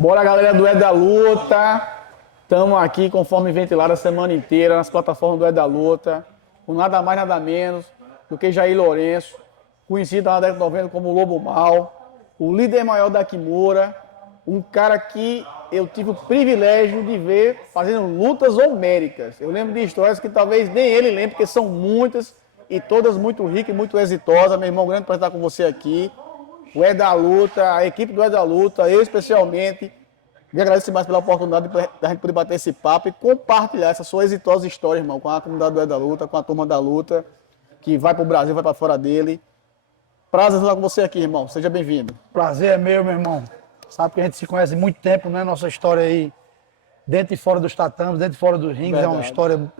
Bora, galera do É da Luta. Estamos aqui, conforme ventilado a semana inteira, nas plataformas do É da Luta, com nada mais, nada menos do que Jair Lourenço, conhecido na década de 90 como Lobo Mal, o líder maior da Kimura, um cara que eu tive o privilégio de ver fazendo lutas homéricas. Eu lembro de histórias que talvez nem ele lembre, porque são muitas e todas muito ricas e muito exitosas. Meu irmão, grande para estar com você aqui. O É da Luta, a equipe do É da Luta, eu especialmente, me agradeço mais pela oportunidade da gente poder bater esse papo e compartilhar essa sua exitosa história, irmão, com a comunidade do É da Luta, com a turma da luta, que vai para o Brasil, vai para fora dele. Prazer estar com você aqui, irmão. Seja bem-vindo. Prazer é meu irmão. Sabe que a gente se conhece há muito tempo, né? Nossa história aí, dentro e fora dos tatames, dentro e fora dos rings, é uma história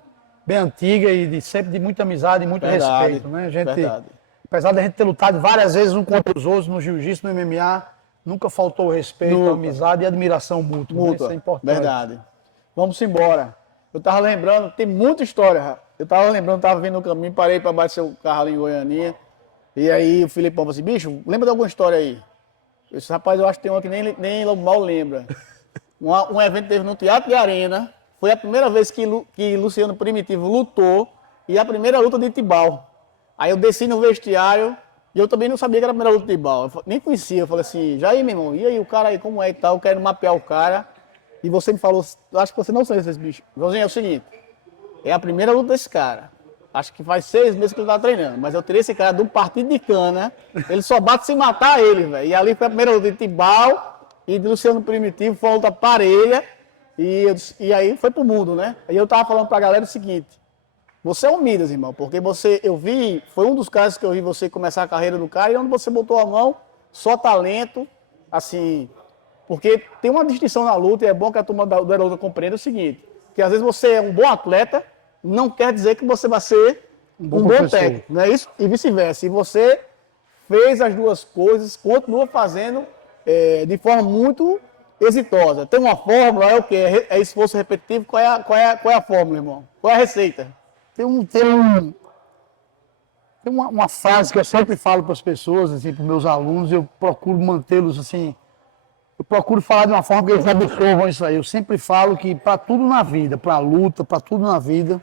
bem antiga e sempre de muita amizade e muito respeito, né? A gente, apesar da gente ter lutado várias vezes um contra os outros no jiu-jitsu, no MMA, nunca faltou o respeito, a amizade e a admiração mútua. Né? Isso é importante. Verdade. Vamos embora. Eu tava lembrando, tem muita história. Eu tava lembrando, tava vindo no caminho, parei para bater o carro ali em Goianinha. E aí o Filipão falou assim, bicho, lembra de alguma história aí? Eu disse, rapaz, eu acho que tem uma que nem Lobo Mal lembra. Um evento teve no Teatro de Arena. Foi a primeira vez que Luciano Primitivo lutou. E a primeira luta de Tibau. Aí eu desci no vestiário. E eu também não sabia que era a primeira luta de Tibau. Eu nem conhecia. Eu falei assim, Jair, meu irmão, e aí o cara aí, como é e tal? Eu quero mapear o cara. E você me falou, acho que você não sabe esse bicho. Joãozinho, é o seguinte, é a primeira luta desse cara. Acho que faz 6 meses que ele tá treinando. Mas eu tirei esse cara de um partido de cana. Ele só bate se matar ele, velho. E ali foi a primeira luta de Tibau e de Luciano Primitivo. Foi uma luta parelha. E aí foi pro mundo, né? E eu tava falando pra galera o seguinte. Você é um Midas, irmão. Porque eu vi, foi um dos casos que eu vi você começar a carreira do cara. E onde você botou a mão, só talento. Assim, porque tem uma distinção na luta. E é bom que a turma da luta compreenda o seguinte. Que às vezes você é um bom atleta. Não quer dizer que você vai ser um bom técnico, não é isso? E vice-versa. Se você fez as duas coisas, continua fazendo de forma muito exitosa. Tem uma fórmula, é o quê? É esforço repetitivo. Qual é a fórmula, irmão? Qual é a receita? Tem uma frase que eu sempre falo para as pessoas, assim, para os meus alunos, eu procuro mantê-los assim. Eu procuro falar de uma forma que eles absorvam isso aí. Eu sempre falo que para tudo na vida, para a luta, para tudo na vida,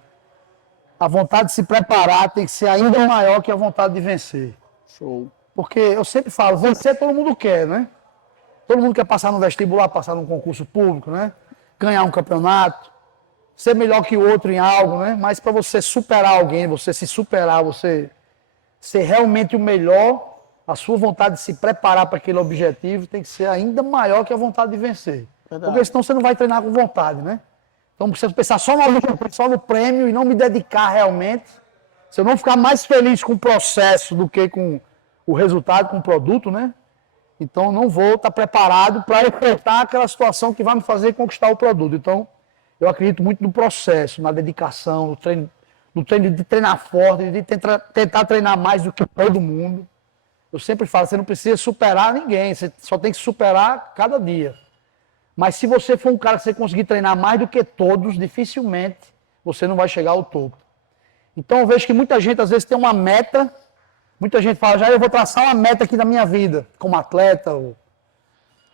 a vontade de se preparar tem que ser ainda maior que a vontade de vencer. Show. Porque eu sempre falo, vencer todo mundo quer, né? Todo mundo quer passar no vestibular, passar num concurso público, né? Ganhar um campeonato, ser melhor que o outro em algo, né? Mas para você superar alguém, você se superar, você ser realmente o melhor, a sua vontade de se preparar para aquele objetivo tem que ser ainda maior que a vontade de vencer. Verdade. Porque senão você não vai treinar com vontade, né? Então, se eu pensar só no prêmio e não me dedicar realmente, se eu não ficar mais feliz com o processo do que com o resultado, com o produto, né? Então, não vou estar preparado para enfrentar aquela situação que vai me fazer conquistar o produto. Então, eu acredito muito no processo, na dedicação, no treino de treinar forte, de tentar treinar mais do que todo mundo. Eu sempre falo, você não precisa superar ninguém, você só tem que superar cada dia. Mas se você for um cara que você conseguir treinar mais do que todos, dificilmente você não vai chegar ao topo. Então eu vejo que muita gente às vezes tem uma meta, muita gente fala, já eu vou traçar uma meta aqui da minha vida, como atleta ou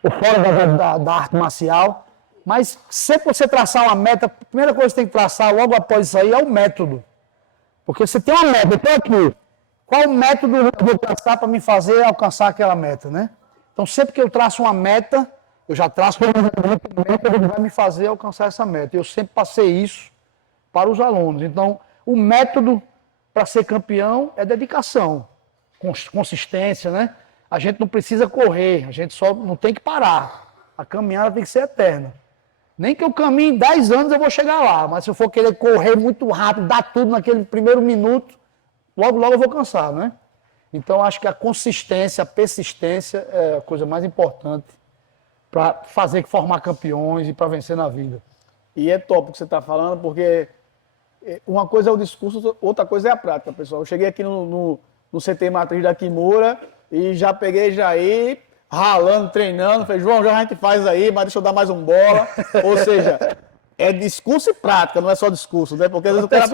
fora da arte marcial. Mas sempre você traçar uma meta, a primeira coisa que você tem que traçar logo após isso aí é o método. Porque você tem uma meta, eu estou aqui. Qual o método eu vou traçar para me fazer alcançar aquela meta, né? Então sempre que eu traço uma meta, eu já traço o método que vai me fazer alcançar essa meta. Eu sempre passei isso para os alunos. Então, o método para ser campeão é dedicação, consistência, né? A gente não precisa correr, a gente só não tem que parar. A caminhada tem que ser eterna. Nem que eu caminhe 10 anos eu vou chegar lá, mas se eu for querer correr muito rápido, dar tudo naquele primeiro minuto, logo eu vou cansar, né? Então, acho que a consistência, a persistência é a coisa mais importante para formar campeões e para vencer na vida. E é top o que você está falando, porque uma coisa é o discurso, outra coisa é a prática, pessoal. Eu cheguei aqui no CT Matriz da Kimura e já peguei Jair, ralando, treinando. Falei, João, já a gente faz aí, mas deixa eu dar mais um bola. Ou seja, é discurso e prática, não é só discurso, né? Porque às vezes o cara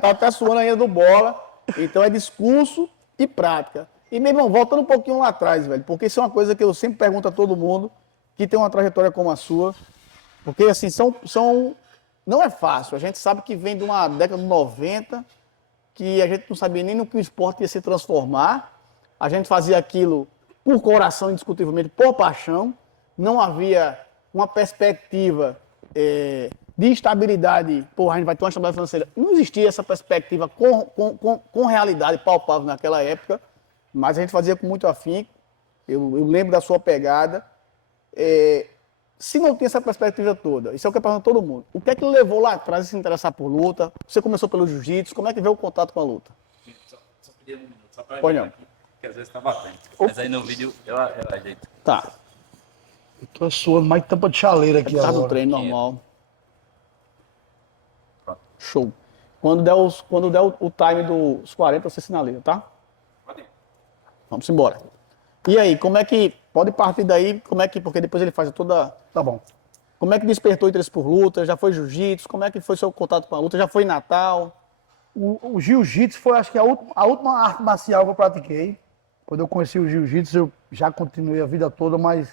tá até suando ainda do bola. Então é discurso e prática. E, meu irmão, voltando um pouquinho lá atrás, velho, porque isso é uma coisa que eu sempre pergunto a todo mundo, que tem uma trajetória como a sua, porque assim, não é fácil. A gente sabe que vem de uma década de 90, que a gente não sabia nem no que o esporte ia se transformar. A gente fazia aquilo por coração, indiscutivelmente, por paixão. Não havia uma perspectiva de estabilidade. Porra, a gente vai ter uma estabilidade financeira. Não existia essa perspectiva com realidade palpável naquela época, mas a gente fazia com muito afinco. Eu lembro da sua pegada. Se não tinha essa perspectiva toda, isso é o que eu pergunto a todo mundo. O que é que levou lá atrás a se interessar por luta? Você começou pelo jiu-jitsu, como é que veio o contato com a luta? Só pedir um minuto, só para Pode não. aqui, que às vezes tá batendo. Mas aí no vídeo eu ajeito. Tá. Eu tô suando mais que tampa de chaleira aqui Tá no agora. treino normal. Pronto. Show. Quando der o time dos 40, você sinaliza, tá? Pode ir. Vamos embora. E aí, como é que... Pode partir daí, porque depois ele faz toda... Tá bom. Como é que despertou interesse por luta? Já foi jiu-jitsu? Como é que foi seu contato com a luta? Já foi Natal? O jiu-jitsu foi, acho que, a última arte marcial que eu pratiquei. Quando eu conheci o jiu-jitsu, eu já continuei a vida toda, mas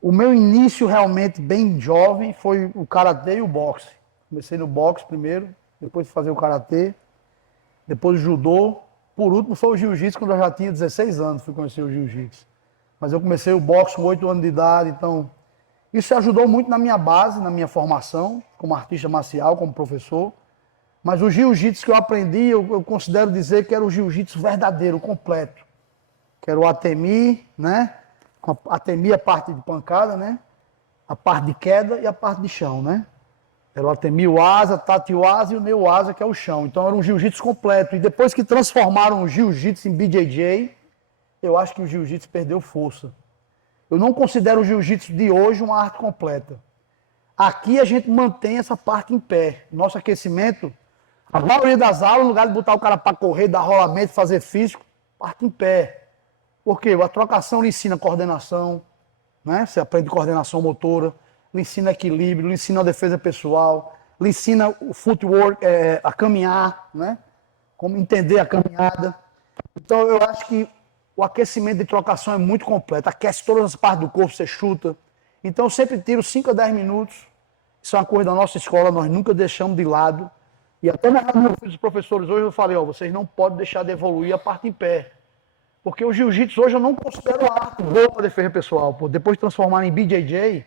o meu início realmente bem jovem foi o karatê e o boxe. Comecei no boxe primeiro, depois fazer o karatê, depois o judô. Por último foi o jiu-jitsu, quando eu já tinha 16 anos, fui conhecer o jiu-jitsu. Mas eu comecei o boxe com 8 anos de idade, então isso ajudou muito na minha base, na minha formação, como artista marcial, como professor. Mas o jiu-jitsu que eu aprendi, eu considero dizer que era o jiu-jitsu verdadeiro, completo. Que era o atemi, né? Atemi a parte de pancada, né? A parte de queda e a parte de chão, né? Era o atemi, o asa, tati o asa e o neo asa, que é o chão. Então era um jiu-jitsu completo. E depois que transformaram o jiu-jitsu em BJJ, eu acho que o jiu-jitsu perdeu força. Eu não considero o jiu-jitsu de hoje uma arte completa. Aqui a gente mantém essa parte em pé. Nosso aquecimento, a maioria das aulas, no lugar de botar o cara para correr, dar rolamento, fazer físico, parte em pé. Por quê? A trocação lhe ensina coordenação, né? Você aprende coordenação motora, lhe ensina equilíbrio, lhe ensina a defesa pessoal, lhe ensina o footwork, a caminhar, né? Como entender a caminhada. Então eu acho que o aquecimento de trocação é muito completo. Aquece todas as partes do corpo, você chuta. Então eu sempre tiro 5 a 10 minutos. Isso é uma coisa da nossa escola, nós nunca deixamos de lado. E até na reunião dos professores hoje eu falei, vocês não podem deixar de evoluir a parte em pé. Porque o jiu-jitsu hoje eu não considero a arte boa para defesa pessoal. Depois de transformar em BJJ,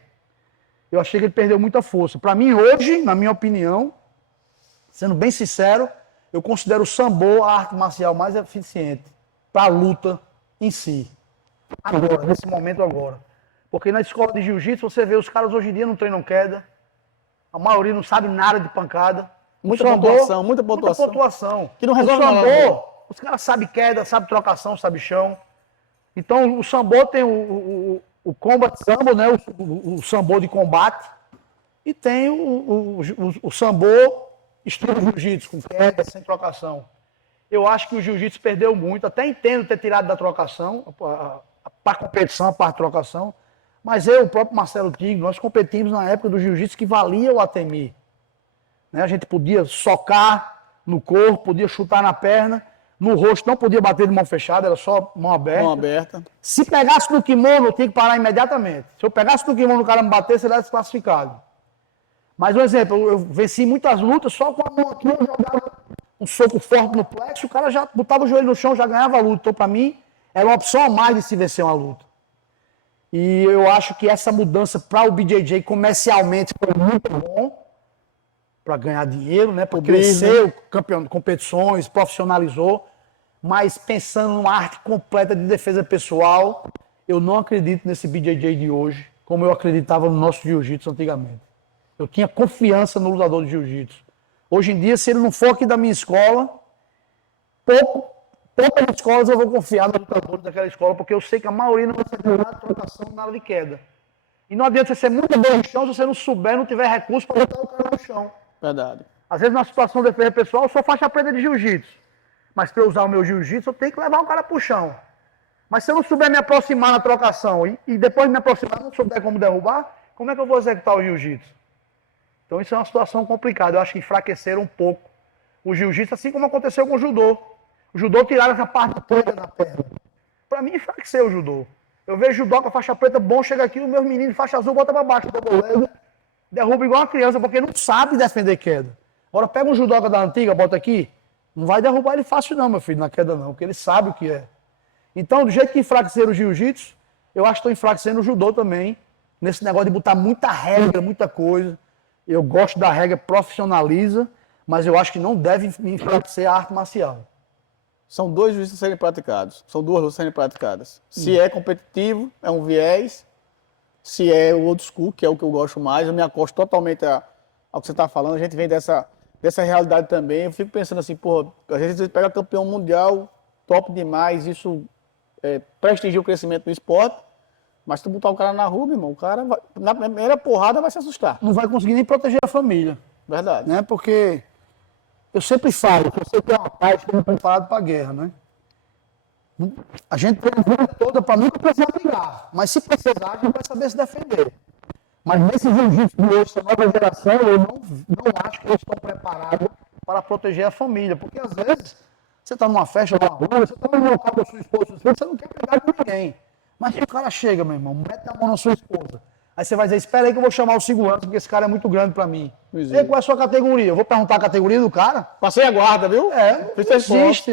eu achei que ele perdeu muita força. Para mim hoje, na minha opinião, sendo bem sincero, eu considero o sambo a arte marcial mais eficiente para a luta em si. Agora, nesse momento agora. Porque na escola de jiu-jitsu você vê os caras hoje em dia não treinam queda. A maioria não sabe nada de pancada. Muita pontuação. Muita pontuação. Que não resolve nada. Sambo, os caras sabem queda, sabem trocação, sabem chão. Então o sambo tem o combat sambo, né? O sambo de combate. E tem o sambo estilo jiu-jitsu, com queda, sem trocação. Eu acho que o jiu-jitsu perdeu muito, até entendo ter tirado da trocação, para a competição, para a trocação, mas eu, o próprio Marcelo Tigre, nós competimos na época do jiu-jitsu que valia o atemi. Né? A gente podia socar no corpo, podia chutar na perna, no rosto não podia bater de mão fechada, era só mão aberta. Mão aberta. Se pegasse no kimono, eu tinha que parar imediatamente. Se eu pegasse no kimono e o cara me batesse, ele era desclassificado. Mas um exemplo, eu venci muitas lutas só com a mão aqui, eu jogava um soco forte no plexo, o cara já botava o joelho no chão, já ganhava a luta. Então, para mim, era uma opção a mais de se vencer uma luta. E eu acho que essa mudança para o BJJ comercialmente foi muito bom, para ganhar dinheiro, né? Para crescer o campeão, competições, profissionalizou. Mas pensando numa arte completa de defesa pessoal, eu não acredito nesse BJJ de hoje, como eu acreditava no nosso jiu-jitsu antigamente. Eu tinha confiança no lutador de jiu-jitsu. Hoje em dia, se ele não for aqui da minha escola, poucas escolas eu vou confiar no lutador daquela escola, porque eu sei que a maioria não vai ser nada de trocação, nada de queda. E não adianta você ser muito bom no chão se você não souber, não tiver recurso para botar o cara no chão. Verdade. Às vezes, na situação de defesa pessoal, eu sou faixa preta de jiu-jitsu. Mas para eu usar o meu jiu-jitsu, eu tenho que levar o cara pro chão. Mas se eu não souber me aproximar na trocação e depois de me aproximar não souber como derrubar, como é que eu vou executar o jiu-jitsu? Então isso é uma situação complicada. Eu acho que enfraqueceram um pouco o jiu-jitsu, assim como aconteceu com o judô. O judô tiraram essa parte toda da perna. Para mim, enfraqueceu o judô. Eu vejo judoca, faixa preta bom, chega aqui, os meus meninos, faixa azul, bota pra baixo, derruba igual uma criança, porque não sabe defender queda. Agora pega um judoca da antiga, bota aqui, não vai derrubar ele fácil não, meu filho, na queda não, porque ele sabe o que é. Então, do jeito que enfraqueceram o jiu-jitsu, eu acho que estão enfraquecendo o judô também, nesse negócio de botar muita regra, muita coisa. Eu gosto da regra, profissionaliza, mas eu acho que não deve enfraquecer a arte marcial. São dois juízes a serem praticados. São duas lutas a serem praticadas. Se é competitivo, é um viés. Se é o old school, que é o que eu gosto mais, eu me acosto totalmente ao que você está falando. A gente vem dessa realidade também. Eu fico pensando assim, pô, às vezes você pega campeão mundial, top demais, isso prestigia o crescimento do esporte. Mas se tu botar o cara na rua, meu irmão, o cara vai, na primeira porrada vai se assustar. Não vai conseguir nem proteger a família. Verdade. Né? Porque eu sempre falo que você tem uma paz que não é preparado para a guerra, né? A gente tem a vida toda para nunca precisar brigar, mas se precisar, a gente vai saber se defender. Mas nesse jiu-jitsu de hoje, essa nova geração, eu não acho que eles estão preparados para proteger a família, porque às vezes você está numa festa na rua, você está no local da sua esposa, você não quer brigar com ninguém. Mas se o cara chega, meu irmão, mete a mão na sua esposa, aí você vai dizer, espera aí que eu vou chamar o segurança, porque esse cara é muito grande para mim. E qual é a sua categoria? Eu vou perguntar a categoria do cara? Passei a guarda, viu?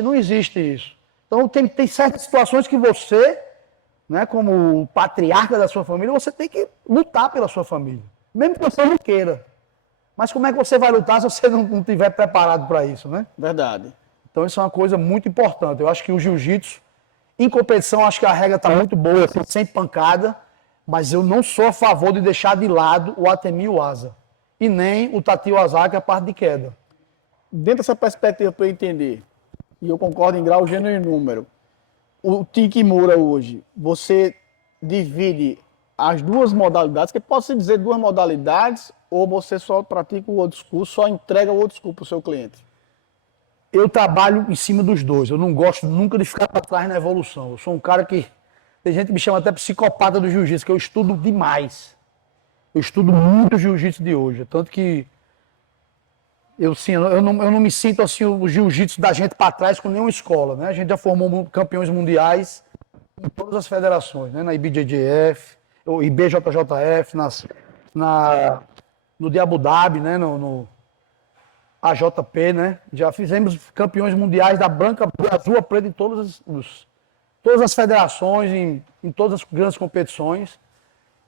Não existe isso. Então tem certas situações que você, né, como patriarca da sua família, você tem que lutar pela sua família. Mesmo que você não queira. Mas como é que você vai lutar se você não estiver preparado para isso, né? Verdade. Então isso é uma coisa muito importante. Eu acho que o jiu-jitsu, em competição, acho que a regra está muito boa, assim, sem pancada, mas eu não sou a favor de deixar de lado o Atemi Waza. E nem o Tati Wazaki, a parte de queda. Dentro dessa perspectiva, para eu entender, e eu concordo em grau, gênero e número, o Tikimura hoje, você divide as duas modalidades, que pode-se dizer duas modalidades, ou você só pratica o old school, só entrega o old school para o seu cliente? Eu trabalho em cima dos dois. Eu não gosto nunca de ficar para trás na evolução. Eu sou um cara que... Tem gente que me chama até psicopata do jiu-jitsu, que eu estudo demais. Eu estudo muito o jiu-jitsu de hoje. Tanto que eu não me sinto assim o jiu-jitsu da gente para trás com nenhuma escola, né? A gente já formou campeões mundiais em todas as federações, né? Na IBJJF, IBJJF, no de Abu Dhabi, né? No AJP, né? Já fizemos campeões mundiais da branca, azul, preta em todas as federações, em todas as grandes competições.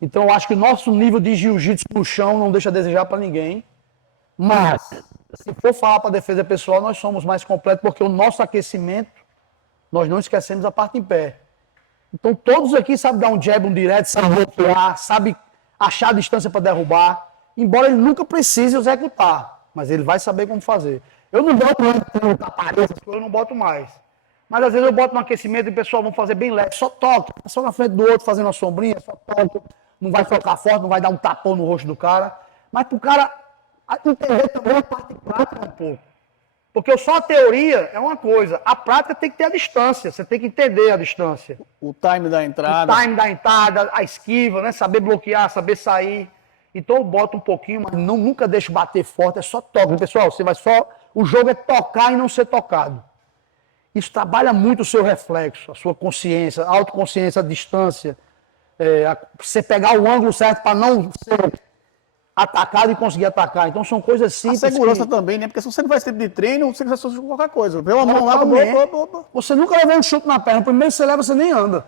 Então eu acho que o nosso nível de jiu-jitsu no chão não deixa a desejar para ninguém. Mas, se for falar para defesa pessoal, nós somos mais completos, porque o nosso aquecimento, nós não esquecemos a parte em pé. Então todos aqui sabem dar um jab, um direct, sabem bloquear, sabem achar a distância para derrubar, embora ele nunca precise executar, mas ele vai saber como fazer. Eu não boto essas coisas, eu não boto mais. Mas às vezes eu boto no aquecimento e o pessoal vão fazer bem leve, só toque, só na frente do outro, fazendo uma sombrinha, só toque, não vai focar forte, não vai dar um tapão no rosto do cara, mas pro cara entender também a parte prática um pouco. Porque só a teoria é uma coisa, a prática tem que ter a distância, você tem que entender a distância. O time da entrada. O time da entrada, a esquiva, né? Saber bloquear, saber sair. Então eu boto um pouquinho, mas nunca deixo bater forte, é só toque. Pessoal, o jogo é tocar e não ser tocado. Isso trabalha muito o seu reflexo, a sua consciência, a autoconsciência, a distância. Você pegar o ângulo certo para não ser atacado e conseguir atacar. Então são coisas simples. A segurança também, né? Porque se você não faz esse tipo de treino, você vai sofrer qualquer coisa. Vê uma mão lá, você nunca levou um chute na perna. Primeiro que você leva, você nem anda.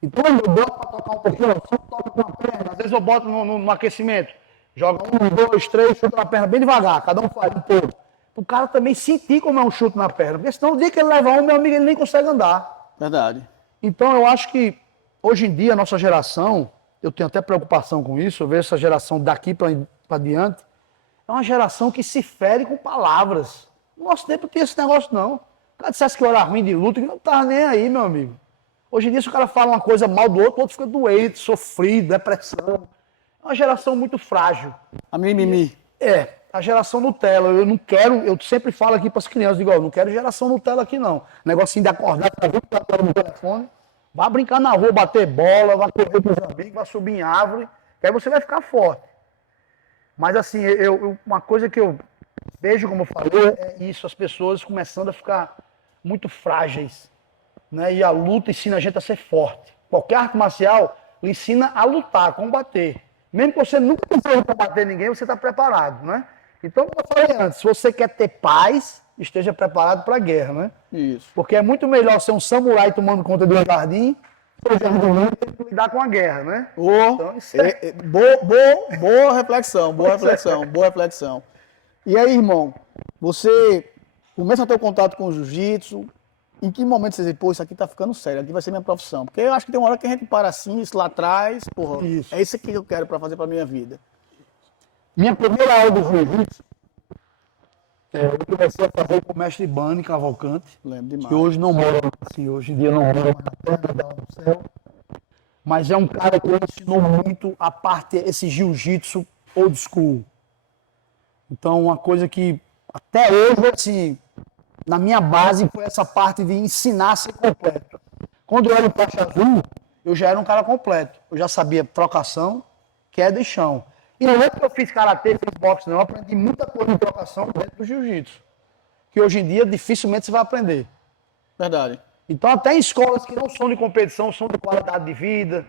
Então eu boto para tocar um pouquinho, só toca com a perna. Às vezes eu boto no aquecimento. Joga 1, 2, 3, chuta na perna bem devagar. Cada um faz um pouco. O cara também sentir como é um chute na perna. Porque senão o dia que ele leva um, meu amigo, ele nem consegue andar. Verdade. Então eu acho que hoje em dia a nossa geração, eu tenho até preocupação com isso, eu vejo essa geração daqui para diante, é uma geração que se fere com palavras. No nosso tempo não tinha esse negócio não. O cara dissesse que eu era ruim de luta, que não estava nem aí, meu amigo. Hoje em dia, se o cara fala uma coisa mal do outro, o outro fica doente, sofrido, depressão. É uma geração muito frágil. A mimimi. A geração Nutella. Eu não quero, eu sempre falo aqui para as crianças, digo, eu não quero geração Nutella aqui não. Negocinho de acordar, tá 24 horas no telefone, vai brincar na rua, bater bola, vai correr com os amigos, vai subir em árvore, que aí você vai ficar forte. Mas assim, uma coisa que eu vejo, como eu falei, é isso, as pessoas começando a ficar muito frágeis. Né? E a luta ensina a gente a ser forte. Qualquer arte marcial lhe ensina a lutar, a combater. Mesmo que você nunca precise combater ninguém, você está preparado, né? Então, como eu falei antes, se você quer ter paz, esteja preparado para a guerra, né? Isso. Porque é muito melhor ser um samurai tomando conta do jardim, ou jardineiro ter que lidar com a guerra, né? Então, isso Boa reflexão, boa reflexão, boa reflexão. E aí, irmão, você começa a ter o contato com o jiu-jitsu, em que momento você diz, pô, isso aqui tá ficando sério, aqui vai ser minha profissão? Porque eu acho que tem uma hora que a gente para assim, isso lá atrás, porra, Isso. é isso aqui que eu quero para fazer para minha vida. Minha primeira aula do jiu-jitsu, eu comecei a fazer com o mestre Bani Cavalcante, Lembro demais. que hoje não mora, assim, hoje em dia não mora mais na terra, dá no céu. Mas é um cara que me ensinou muito a parte, esse jiu-jitsu old school. Então, uma coisa que até hoje, assim, na minha base foi essa parte de ensinar a ser completo. Quando eu era o faixa azul, eu já era um cara completo. Eu já sabia trocação, queda e chão. E não é que eu fiz karatê, fiz boxe, não. Eu aprendi muita coisa em trocação dentro do jiu-jitsu. Que hoje em dia dificilmente você vai aprender. Verdade. Então, até em escolas que não são de competição, são de qualidade de vida,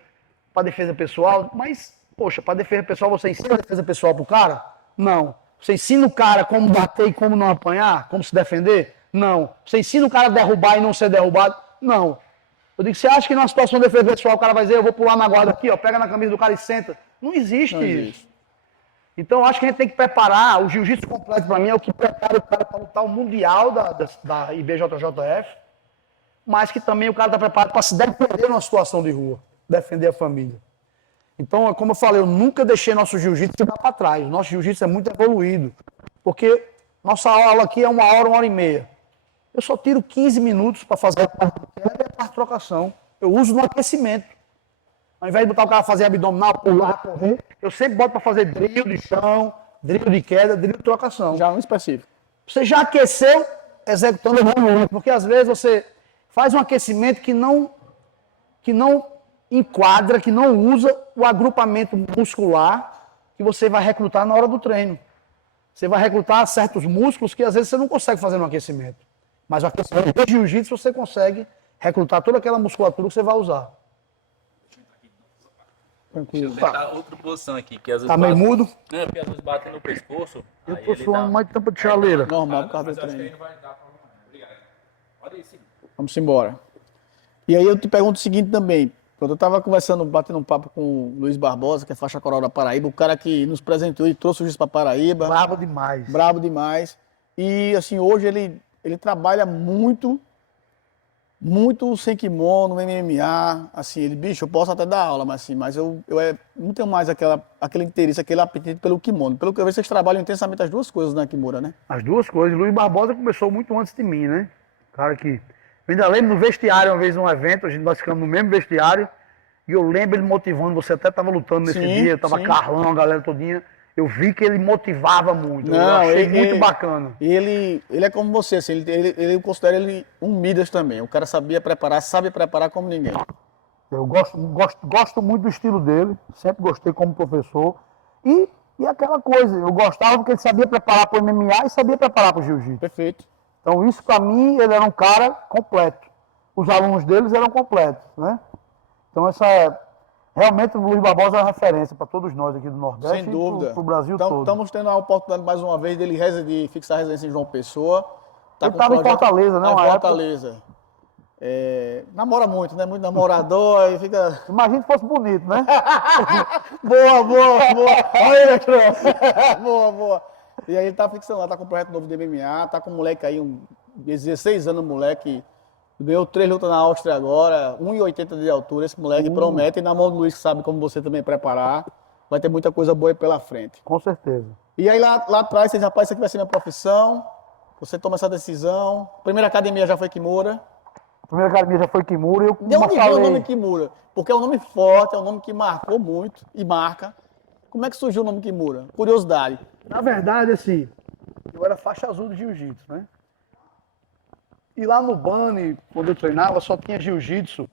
para defesa pessoal, mas, poxa, para defesa pessoal, você ensina a defesa pessoal pro cara? Não. Você ensina o cara como bater e como não apanhar, como se defender? Não. Você ensina o cara a derrubar e não ser derrubado? Não. Eu digo, você acha que numa situação de defesa pessoal o cara vai dizer, eu vou pular na guarda aqui, ó, pega na camisa do cara e senta? Não existe isso. Então, eu acho que a gente tem que preparar, o jiu-jitsu completo para mim é o que prepara o cara para lutar o mundial da IBJJF, mas que também o cara está preparado para se defender numa situação de rua, defender a família. Então, como eu falei, eu nunca deixei nosso jiu-jitsu ficar para trás. O nosso jiu-jitsu é muito evoluído, porque nossa aula aqui é 1 hora e meia. Eu só tiro 15 minutos para fazer a parte de queda e a parte de trocação. Eu uso no aquecimento. Ao invés de botar o cara fazer abdominal, pular, correr, eu sempre boto para fazer drill de chão, drill de queda, drill de trocação. Já um específico. Você já aqueceu executando o movimento, porque às vezes você faz um aquecimento que não enquadra, que não usa o agrupamento muscular que você vai recrutar na hora do treino. Você vai recrutar certos músculos que às vezes você não consegue fazer no aquecimento. Mas o aquecimento de jiu-jitsu você consegue recrutar toda aquela musculatura que você vai usar. Deixa eu tentar outra posição aqui, que às vezes Tá meio mudo? Não, porque às vezes batem no pescoço. Eu aí tô ele suando dá- mais tampa de chaleira. Normal, por causa Mas do eu acho que treino. aí não vai dar problema não. Obrigado. Pode ir sim. Vamos embora. E aí eu te pergunto o seguinte também. Quando eu estava conversando, batendo um papo com o Luiz Barbosa, que é faixa coral da Paraíba, o cara que nos presenteou e trouxe o jiu-jitsu para Paraíba. Bravo demais. Brabo demais. E assim, hoje ele trabalha muito sem kimono, MMA. Assim, ele, bicho, eu posso até dar aula, mas eu não tenho mais aquele interesse, aquele apetite pelo kimono. Pelo que eu vejo, vocês trabalham intensamente as duas coisas na Kimura, né? As duas coisas. Luiz Barbosa começou muito antes de mim, né? Cara que... Eu ainda lembro no vestiário, uma vez num evento, nós ficamos no mesmo vestiário, e eu lembro ele motivando, você até estava lutando nesse Sim, dia, tava sim. Carlão, a galera todinha. Eu vi que ele motivava muito, eu Não, achei muito bacana. Ele é como você, assim, eu considero ele um Midas também. O cara sabe preparar como ninguém. Eu gosto muito do estilo dele, sempre gostei como professor. E aquela coisa, eu gostava porque ele sabia preparar para o MMA e sabia preparar para o jiu-jitsu. Perfeito. Então isso para mim, ele era um cara completo. Os alunos deles eram completos, né? Então realmente o Luiz Barbosa é uma referência para todos nós aqui do Nordeste. Sem dúvida. Para o Brasil Então, todo. estamos tendo a oportunidade mais uma vez dele de fixar a residência em João Pessoa. Ele estava em Fortaleza, né? Tá em uma época. Fortaleza. Namora muito, né? Muito namorador, aí fica... Imagina se fosse bonito, né? Boa. Olha, boa. E aí ele tá fixando lá, tá com um projeto novo de MMA, tá com um moleque aí, 16 anos, moleque, ganhou 3 lutas na Áustria agora, 1,80 de altura, esse moleque promete, e na mão do Luiz, que sabe como você também preparar, vai ter muita coisa boa aí pela frente. Com certeza. E aí lá atrás, vocês, rapaz, isso aqui vai ser minha profissão, você toma essa decisão, primeira academia já foi Kimura. A primeira academia já foi Kimura e eu De onde veio o nome falei... Kimura? Porque é um nome forte, é um nome que marcou muito e marca. Como é que surgiu o nome Kimura? Curiosidade. Na verdade, assim, eu era faixa azul do jiu-jitsu, né? E lá no Bani, quando eu treinava, só tinha jiu-jitsu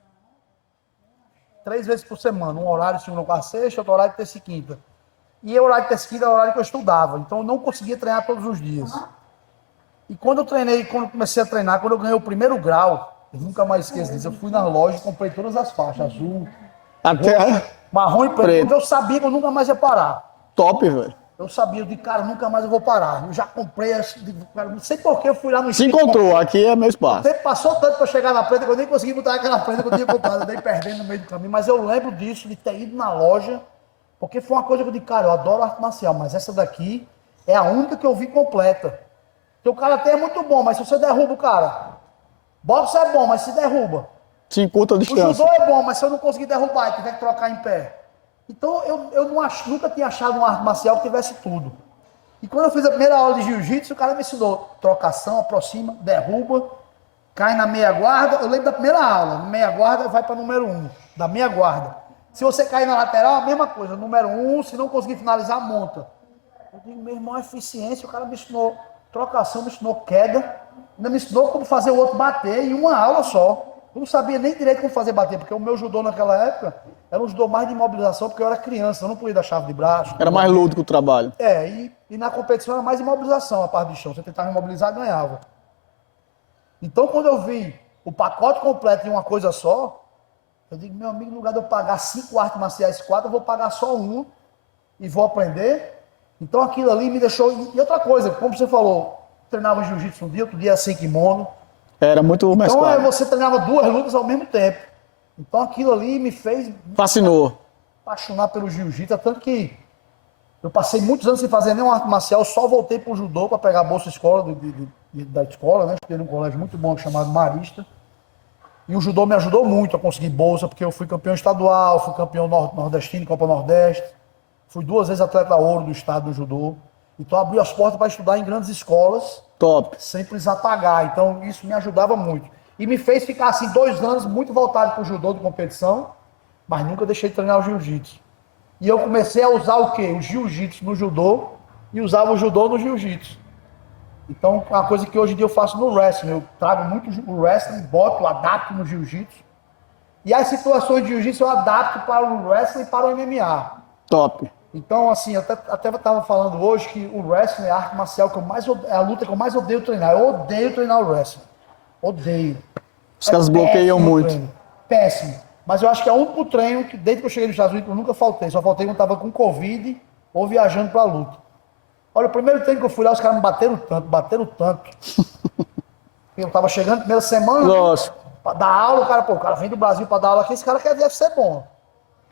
3 vezes por semana. Um horário de segunda, quarta, sexta, outro horário de terça e quinta. E o horário de terça e quinta era o horário que eu estudava. Então eu não conseguia treinar todos os dias. E quando eu comecei a treinar, quando eu ganhei o primeiro grau, Eu nunca mais esqueço disso. Eu fui na loja e comprei todas as faixas, azul, Até marrom e preto, Preto. porque eu sabia que eu nunca mais ia parar. top, velho. Eu sabia, eu disse, cara, nunca mais eu vou parar. Eu já comprei, cara, não sei por que eu fui lá no Se estúdio, encontrou, aqui é meu espaço. o tempo passou tanto para chegar na preta que eu nem consegui botar aquela preta que eu tinha comprado. Eu dei perdendo no meio do caminho. Mas eu lembro disso, de ter ido na loja, porque foi uma coisa que eu disse, cara, eu adoro arte marcial, mas essa daqui é a única que eu vi completa. Porque o karatê é muito bom, mas se você derruba o cara, boxe é bom, mas se derruba. Se encurta a O distância. judô é bom, mas se eu não conseguir derrubar e tiver que trocar em pé. Então eu não nunca tinha achado uma arte marcial que tivesse tudo. E quando eu fiz a primeira aula de jiu-jitsu, o cara me ensinou trocação, aproxima, derruba, cai na meia guarda. Eu lembro da primeira aula, meia guarda vai para número 1, da meia guarda. Se você cair na lateral, a mesma coisa, número 1, se não conseguir finalizar, monta. Eu digo, meu irmão, eficiência, o cara me ensinou trocação, me ensinou queda, ainda me ensinou como fazer o outro bater em uma aula só. Eu não sabia nem direito como fazer bater, porque o meu judô naquela época era um judô mais de imobilização, porque eu era criança, eu não podia dar chave de braço. Era mais lúdico o trabalho. E na competição era mais imobilização a parte de chão. Você tentava imobilizar, ganhava. Então, quando eu vi o pacote completo em uma coisa só, eu digo, meu amigo, no lugar de eu pagar 5 artes marciais, 4, eu vou pagar só um e vou aprender. Então, aquilo ali me deixou... E outra coisa, como você falou, treinava jiu-jitsu um dia, outro dia sem kimono. Era muito Então, mesclado. você treinava 2 lutas ao mesmo tempo. Então, aquilo ali me fez Fascinou. apaixonar pelo jiu-jitsu, tanto que eu passei muitos anos sem fazer nenhuma arte marcial, só voltei pro judô para pegar a bolsa escola da escola, né? Estudei num colégio muito bom chamado Marista. E o judô me ajudou muito a conseguir bolsa, porque eu fui campeão estadual, fui campeão nordestino, Copa Nordeste, fui 2 vezes atleta ouro do estado do judô. Então abriu as portas para estudar em grandes escolas, Top. sem precisar pagar. Então isso me ajudava muito. E me fez ficar assim 2 anos muito voltado para o judô de competição, mas nunca deixei de treinar o jiu-jitsu. E eu comecei a usar o quê? O jiu-jitsu no judô e usava o judô no jiu-jitsu. Então, é uma coisa que hoje em dia eu faço no wrestling. Eu trago muito o wrestling, boto, adapto no jiu-jitsu. E as situações de jiu-jitsu eu adapto para o wrestling e para o MMA. Top. Então, assim, até estava falando hoje que o wrestling é a arte marcial que eu mais odeio, é a luta que eu mais odeio treinar. Eu odeio treinar o wrestling. Odeio. Os caras bloqueiam péssimo muito. treino. Péssimo. Mas eu acho que é o único treino que, desde que eu cheguei nos Estados Unidos, eu nunca faltei. Só faltei quando estava com Covid ou viajando para a luta. Olha, o primeiro treino que eu fui lá, os caras me bateram tanto. Eu estava chegando, primeira semana, Lógico. para dar aula, o cara vem do Brasil para dar aula aqui, esse cara deve ser bom.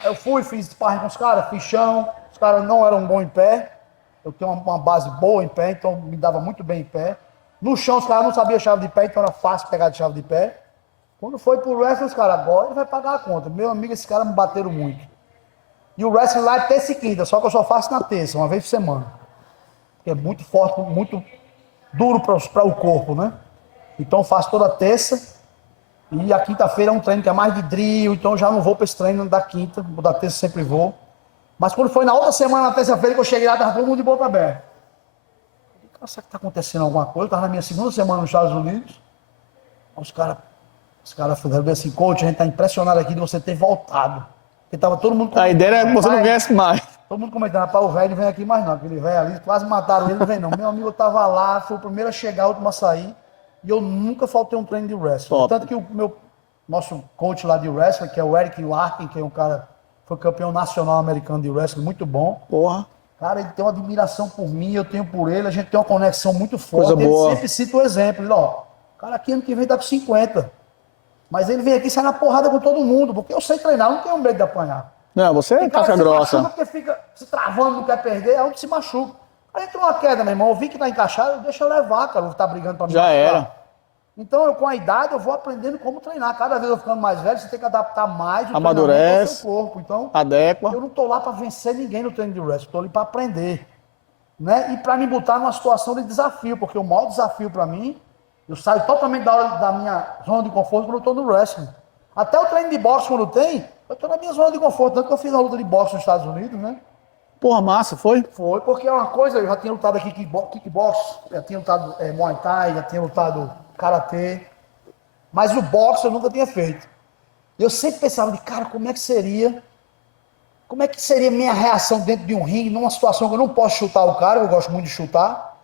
Aí eu fui, fiz sparring com os caras, fiz chão, os caras não eram bons em pé. Eu tenho uma base boa em pé, então me dava muito bem em pé. No chão, os caras não sabiam chave de pé, então era fácil pegar de chave de pé. Quando foi pro wrestling, os caras, agora ele vai pagar a conta. Meu amigo, esses caras me bateram muito. E o wrestling lá é terça e quinta, só que eu só faço na terça, uma vez por semana. Porque é muito forte, muito duro para o corpo, né? Então eu faço toda terça. E a quinta-feira é um treino que é mais de drill, então eu já não vou para esse treino da quinta, da terça sempre vou. Mas quando foi na outra semana, na terça-feira, que eu cheguei lá, tava todo mundo de boca aberta. Eu falei, será que tá acontecendo alguma coisa? Eu tava na minha segunda semana nos Estados Unidos. Os caras falaram bem assim, coach, a gente tá impressionado aqui de você ter voltado. Porque tava todo mundo... A ideia era que você não viesse mais. Todo mundo comentando, rapaz, o velho não vem aqui mais não, aquele velho ali, quase mataram ele, não vem não. Meu amigo, eu tava lá, foi o primeiro a chegar, o último a sair, e eu nunca faltei um treino de wrestling. Top. Tanto que o nosso coach lá de wrestling, que é o Eric Larkin, que é um cara, foi campeão nacional americano de wrestling, muito bom. Porra. Cara, ele tem uma admiração por mim, eu tenho por ele, a gente tem uma conexão muito forte. Coisa boa. Ele sempre cita o exemplo, ele, ó, o cara aqui ano que vem tá com 50, mas ele vem aqui e sai na porrada com todo mundo, porque eu sei treinar, não tenho medo de apanhar. Não, você é Tem cara casca que se grossa. machuca porque fica se travando, não quer perder, é onde se machuca. Aí entrou uma queda, meu irmão, eu vi que tá encaixado, deixa eu levar, cara, eu vou estar brigando pra me Já machucar. era. Então, eu com a idade, eu vou aprendendo como treinar. Cada vez eu ficando mais velho, você tem que adaptar mais o Amadurece. treinamento ao seu corpo. Então, Adequa. eu não tô lá para vencer ninguém no treino de wrestling, tô ali para aprender. Né? E para me botar numa situação de desafio, porque o maior desafio para mim, eu saio totalmente da minha zona de conforto quando eu tô no wrestling. Até o treino de boxe, quando tem, eu tô na minha zona de conforto. Tanto que eu fiz a luta de boxe nos Estados Unidos, né? Porra, massa, foi? Foi, porque é uma coisa, eu já tinha lutado aqui kickbox, já tinha lutado Muay Thai, já tinha lutado Karatê, mas o boxe eu nunca tinha feito. E eu sempre pensava de, cara, como é que seria minha reação dentro de um ringue, numa situação que eu não posso chutar o cara, eu gosto muito de chutar,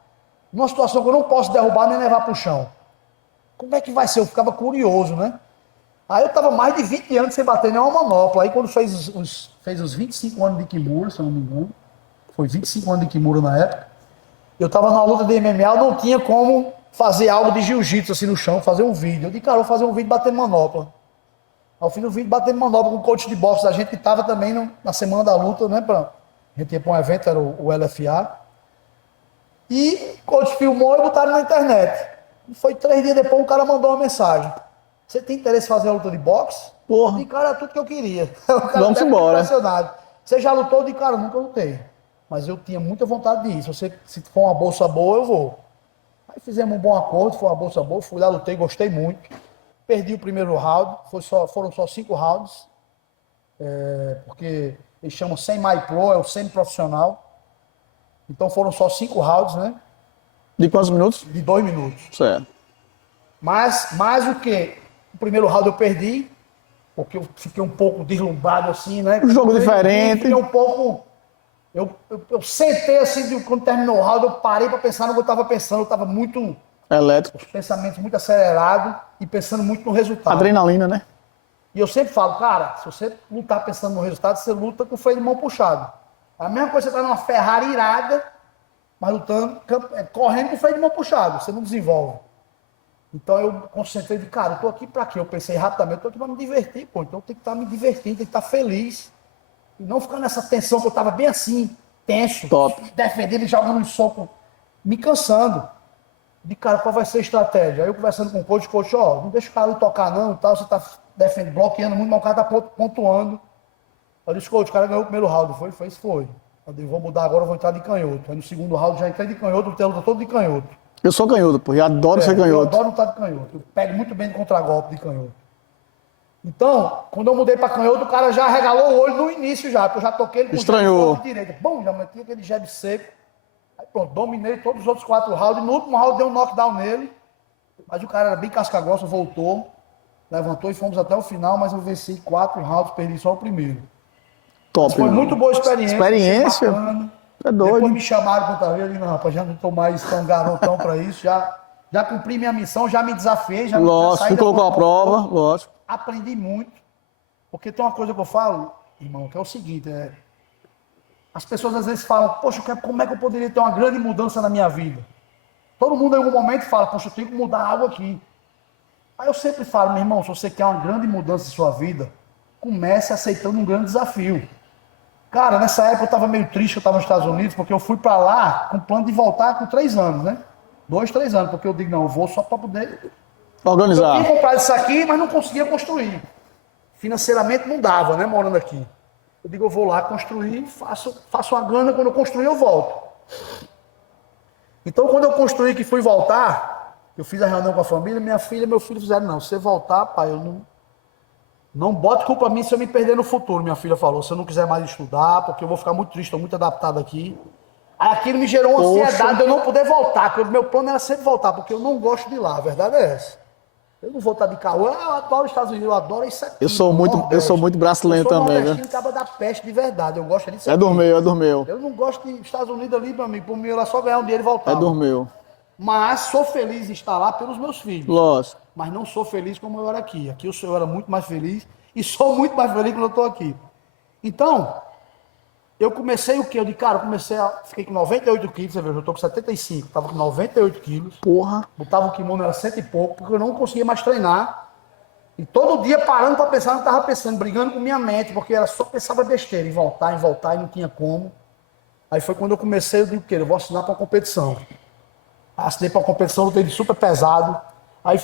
numa situação que eu não posso derrubar nem levar pro chão. como é que vai ser? Eu ficava curioso, né? Aí eu tava mais de 20 anos sem bater nenhuma manopla. Aí quando fez os 25 anos de Kimura, se eu não me engano, foi 25 anos de Kimura na época, eu tava numa luta de MMA, eu não tinha como fazer algo de jiu-jitsu assim no chão, fazer um vídeo. Eu disse, cara, eu vou fazer um vídeo batendo manopla. Ao fim do vídeo, batendo manopla com o coach de boxe da gente que tava também na semana da luta, né? A gente ia pra um evento, era o LFA. E o coach filmou e botaram na internet. E foi 3 dias depois, o cara mandou uma mensagem. Você tem interesse em fazer a luta de boxe? Porra. De cara, tudo que eu queria. O cara Vamos até embora. impressionado. Você já lutou? De cara, nunca lutei. Mas eu tinha muita vontade de ir. Se for uma bolsa boa, eu vou. Aí fizemos um bom acordo, foi uma bolsa boa, fui lá, lutei, gostei muito. Perdi o primeiro round, foram só 5 rounds. Porque eles chamam semi-pro, é o semi-profissional. Então foram só 5 rounds, né? De quantos minutos? De 2 minutos. Certo. Mas mais o que? O primeiro round eu perdi, porque eu fiquei um pouco deslumbrado assim, né? Um jogo diferente. Fiquei um pouco... Eu sentei assim, quando terminou o round, eu parei para pensar no que eu estava pensando. Eu estava muito... Elétrico. Os pensamentos muito acelerados e pensando muito no resultado. Adrenalina, né? E eu sempre falo, cara, se você lutar pensando no resultado, você luta com o freio de mão puxado. A mesma coisa que você tá numa Ferrari irada, mas lutando, correndo com o freio de mão puxado, você não desenvolve. Então eu concentrei de, cara, eu tô aqui pra quê? Eu pensei rapidamente, eu tô aqui pra me divertir, pô. Então eu tenho que estar me divertindo, tenho que estar feliz. E não ficar nessa tensão que eu tava bem assim, tenso, Top. defendendo e jogando um soco, me cansando. De cara, qual vai ser a estratégia? Aí eu conversando com o coach, ó, não deixa o cara tocar não e tal, você tá defendendo, bloqueando muito, mas o cara tá pontuando. Eu disse, coach, o cara ganhou o primeiro round, foi? Foi. Eu disse, vou mudar agora, eu vou entrar de canhoto. Aí no segundo round já entrei de canhoto, o luta todo de canhoto. Eu sou canhoto, pô, eu adoro ser Eu canhoto. adoro lutar de canhoto, eu pego muito bem de contragolpe de canhoto. Então, quando eu mudei pra canhoto, o cara já regalou o olho no início já, porque eu já toquei ele com Estranhou. o de direita. Bom, já meti aquele jab seco. Aí pronto, dominei todos os outros 4 rounds. No último round dei um knockdown nele. Mas o cara era bem casca-grossa, voltou, levantou e fomos até o final, mas eu venci 4 rounds, perdi só o primeiro. Top. Foi mano. muito boa experiência. Experiência? Achei bacana. É doido. Depois me chamaram para outra vez, eu disse, não, rapaz, já não estou mais tão garotão para isso, já cumpri minha missão, já me desafiei, já Lógico, saí da colocou a zona de prova, conforto. lógico. Aprendi muito, porque tem uma coisa que eu falo, irmão, que é o seguinte, as pessoas às vezes falam, poxa, como é que eu poderia ter uma grande mudança na minha vida? Todo mundo em algum momento fala, poxa, eu tenho que mudar algo aqui. Aí eu sempre falo, meu irmão, se você quer uma grande mudança em sua vida, comece aceitando um grande desafio. Cara, nessa época eu estava meio triste, eu estava nos Estados Unidos, porque eu fui para lá com o plano de voltar com 3 anos, né? 2, 3 anos, porque eu digo, não, eu vou só para poder... Organizar. Eu tinha comprado isso aqui, mas não conseguia construir. Financeiramente não dava, né, morando aqui. Eu digo, eu vou lá construir, faço uma grana, quando eu construir eu volto. Então quando eu construí que fui voltar, eu fiz a reunião com a família, minha filha e meu filho fizeram, não, se você voltar, pai, eu não bote culpa a mim se eu me perder no futuro, minha filha falou, se eu não quiser mais estudar, porque eu vou ficar muito triste, estou muito adaptado aqui. Aí aquilo me gerou uma ansiedade de eu não poder voltar, porque o meu plano era sempre voltar, porque eu não gosto de lá, a verdade é essa. Eu não vou estar de carro, eu adoro os Estados Unidos, eu adoro isso aqui. Eu sou muito brasileiro também, né? Eu sou acaba da peste de verdade, eu gosto disso É aqui. dormeu. Eu não gosto de Estados Unidos ali, meu amigo, por mim era só ganhar um dinheiro e voltar. É dormeu. Mas sou feliz em estar lá pelos meus filhos. Lógico. Mas não sou feliz como eu era aqui. Aqui eu era muito mais feliz e sou muito mais feliz quando eu estou aqui. Então, eu comecei o quê? Fiquei com 98 quilos, você vê, eu estou com 75, estava com 98 quilos. Porra. Botava o kimono, era 100 e pouco, porque eu não conseguia mais treinar. E todo dia parando para pensar, não estava pensando, brigando com minha mente, porque era só pensava besteira, em voltar, e não tinha como. Aí foi quando eu comecei, eu digo, eu vou assinar para uma competição. Assinei para uma competição, lutei de super pesado. Aí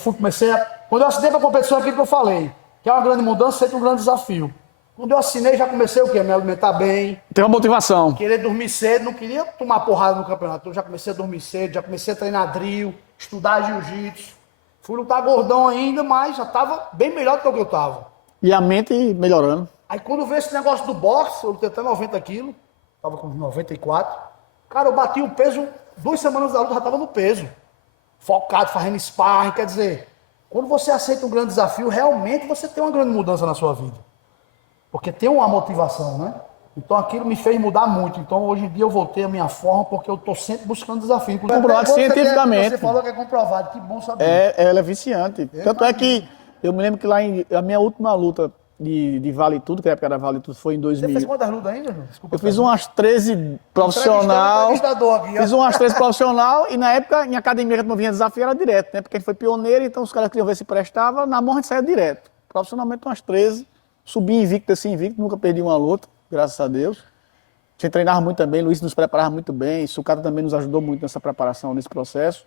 quando eu assinei para a competição, aquilo que eu falei, que é uma grande mudança, sempre um grande desafio. Quando eu assinei, já comecei o quê? Me alimentar bem. Tem uma motivação. Querer dormir cedo, não queria tomar porrada no campeonato. Então já comecei a dormir cedo, já comecei a treinar drill, estudar jiu-jitsu. Fui lutar gordão ainda, mas já estava bem melhor do que o que eu estava. E a mente melhorando. Aí quando veio esse negócio do boxe, eu lutei até 90 quilos, estava com 94. Cara, eu bati o peso, 2 semanas da luta já estava no peso. Focado, fazendo sparring, quer dizer, quando você aceita um grande desafio, realmente você tem uma grande mudança na sua vida. Porque tem uma motivação, né? Então aquilo me fez mudar muito. Então hoje em dia eu voltei à minha forma porque eu estou sempre buscando desafio. Comprovado cientificamente. Você falou que é comprovado, que bom saber. Ela é viciante. Tanto é que eu me lembro que a minha última luta de Vale Tudo, que na época era Vale Tudo, foi em Você 2000. fez quantas lutas ainda? Desculpa. Eu fiz umas 13 profissional. Aqui, Fiz umas 13 profissional e na época em academia que a gente não vinha desafio era direto, né? Porque a gente foi pioneiro, então os caras queriam ver se prestava, na mão a gente saía direto. Profissionalmente umas 13. Subi invicto assim, invicto, nunca perdi uma luta, graças a Deus. A gente treinava muito também, Luiz nos preparava muito bem, Sucata também nos ajudou muito nessa preparação, nesse processo.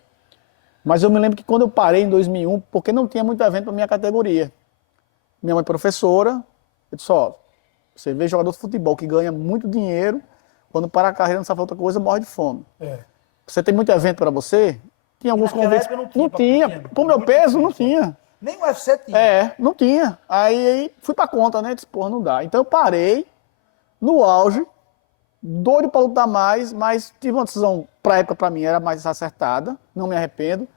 Mas eu me lembro que quando eu parei em 2001, porque não tinha muito evento para minha categoria. Minha mãe professora, eu disse, ó, você vê jogador de futebol que ganha muito dinheiro, quando para a carreira não sabe outra coisa, morre de fome. Você tem muito evento para você? Tinha alguns naquela convites. época Não tinha. Pro meu peso, não tinha. Nem o UFC tinha. Não tinha. Aí fui pra conta, né? Disse, porra, não dá. Então eu parei no auge, doido pra lutar mais, mas tive uma decisão, pra época, pra mim, era mais acertada, não me arrependo.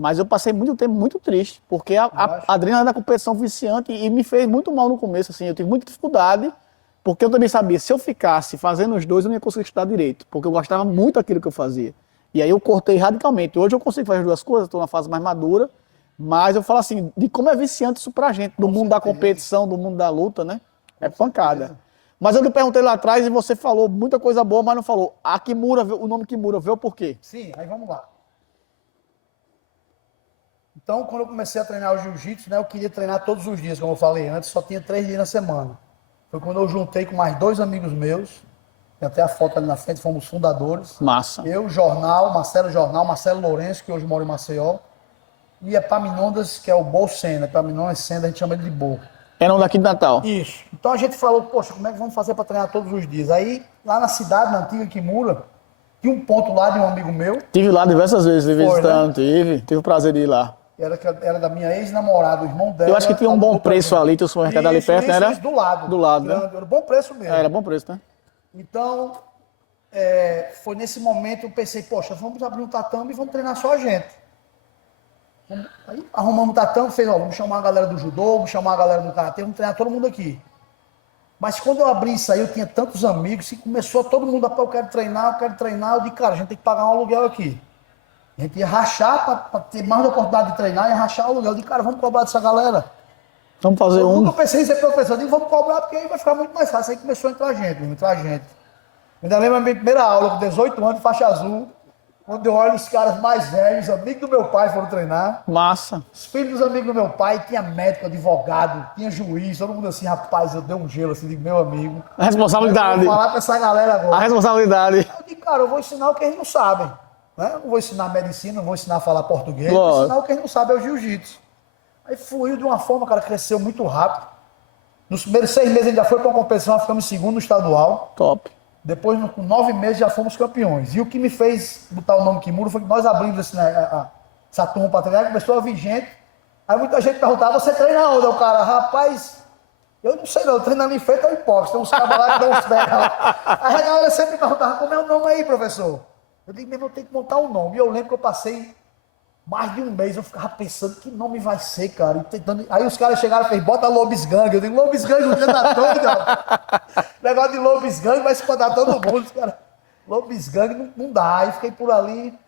Mas eu passei muito tempo muito triste, porque a adrenalina da competição viciante e me fez muito mal no começo, assim. Eu tive muita dificuldade, porque eu também sabia, se eu ficasse fazendo os dois, eu não ia conseguir estudar direito, porque eu gostava muito daquilo que eu fazia. E aí eu cortei radicalmente. Hoje eu consigo fazer as duas coisas, estou na fase mais madura, mas eu falo assim, de como é viciante isso pra gente, do mundo da competição, do mundo da luta, né? É pancada. Mas eu lhe perguntei lá atrás e você falou muita coisa boa, mas não falou. A Kimura, o nome Kimura, vê o porquê. Sim, aí vamos lá. Então, quando eu comecei a treinar o jiu-jitsu, né, eu queria treinar todos os dias, como eu falei antes, só tinha 3 dias na semana. Foi quando eu juntei com mais 2 amigos meus, tem até a foto ali na frente, fomos fundadores. Massa. Eu, Marcelo Lourenço, que hoje mora em Maceió, e Epaminondas, que é o Bolsena. Epaminondas Senda, a gente chama ele de Bo. Era um daqui de Natal. Isso. Então a gente falou, poxa, como é que vamos fazer para treinar todos os dias? Aí, lá na cidade, na antiga Kimura, tinha um ponto lá de um amigo meu. Tive lá diversas vezes, visitando, né? tive o prazer de ir lá. Era da minha ex-namorada, o irmão dela. Eu acho que tinha um bom preço ali, tinha o supermercado ali perto, isso, né? Isso, do lado. Do lado, né? Era bom preço mesmo. Era bom preço, né? Então, foi nesse momento que eu pensei, poxa, vamos abrir um tatame e vamos treinar só a gente. Aí arrumamos o tatame, vamos chamar a galera do judô, vamos chamar a galera do karatê, vamos treinar todo mundo aqui. Mas quando eu abri isso aí, eu tinha tantos amigos que começou todo mundo a falar, eu quero treinar. Eu disse, cara, a gente tem que pagar um aluguel aqui. A gente ia rachar para ter mais oportunidade de treinar, ia rachar o aluguel. Eu disse, cara, vamos cobrar dessa galera. Vamos fazer Eu um. nunca pensei em ser professor, eu disse, vamos cobrar porque aí vai ficar muito mais fácil. Aí começou a entrar gente. Ainda lembro a minha primeira aula, com 18 anos, faixa azul, quando eu olho os caras mais velhos, amigos do meu pai foram treinar. Massa. Os filhos dos amigos do meu pai, tinha médico, advogado, tinha juiz, todo mundo assim, rapaz, eu dei um gelo assim, digo, meu amigo. A responsabilidade. Eu vou falar pra essa galera agora. A responsabilidade. Eu digo, cara, eu vou ensinar o que eles não sabem. Né? Eu não vou ensinar medicina, não vou ensinar a falar português, vou ensinar o que eles não sabem, é o jiu-jitsu. Aí fluiu de uma forma, cara, cresceu muito rápido. Nos primeiros 6 meses a gente já foi pra uma competição, nós ficamos em segundo no estadual. Top. Depois, com 9 meses, já fomos campeões. E o que me fez botar o nome Kimura foi que nós abrimos essa turma para treinar, começou a vir gente. Aí muita gente perguntava, você treina onde? O cara, rapaz, eu não sei não, eu treino ali em frente ao hipócrita, tem uns cabos lá que dão uns pés lá. Aí a galera sempre perguntava, como é o nome aí, professor? Eu digo, mesmo, eu tenho que montar um nome. E eu lembro que eu passei mais de um mês, eu ficava pensando, que nome vai ser, cara? E tentando... Aí os caras chegaram e falaram, bota Lobisgang. Eu digo, Lobisgang, o dia da todo, negócio de Lobisgang vai espantar todo mundo, cara. Lobisgang não dá. Aí fiquei por ali,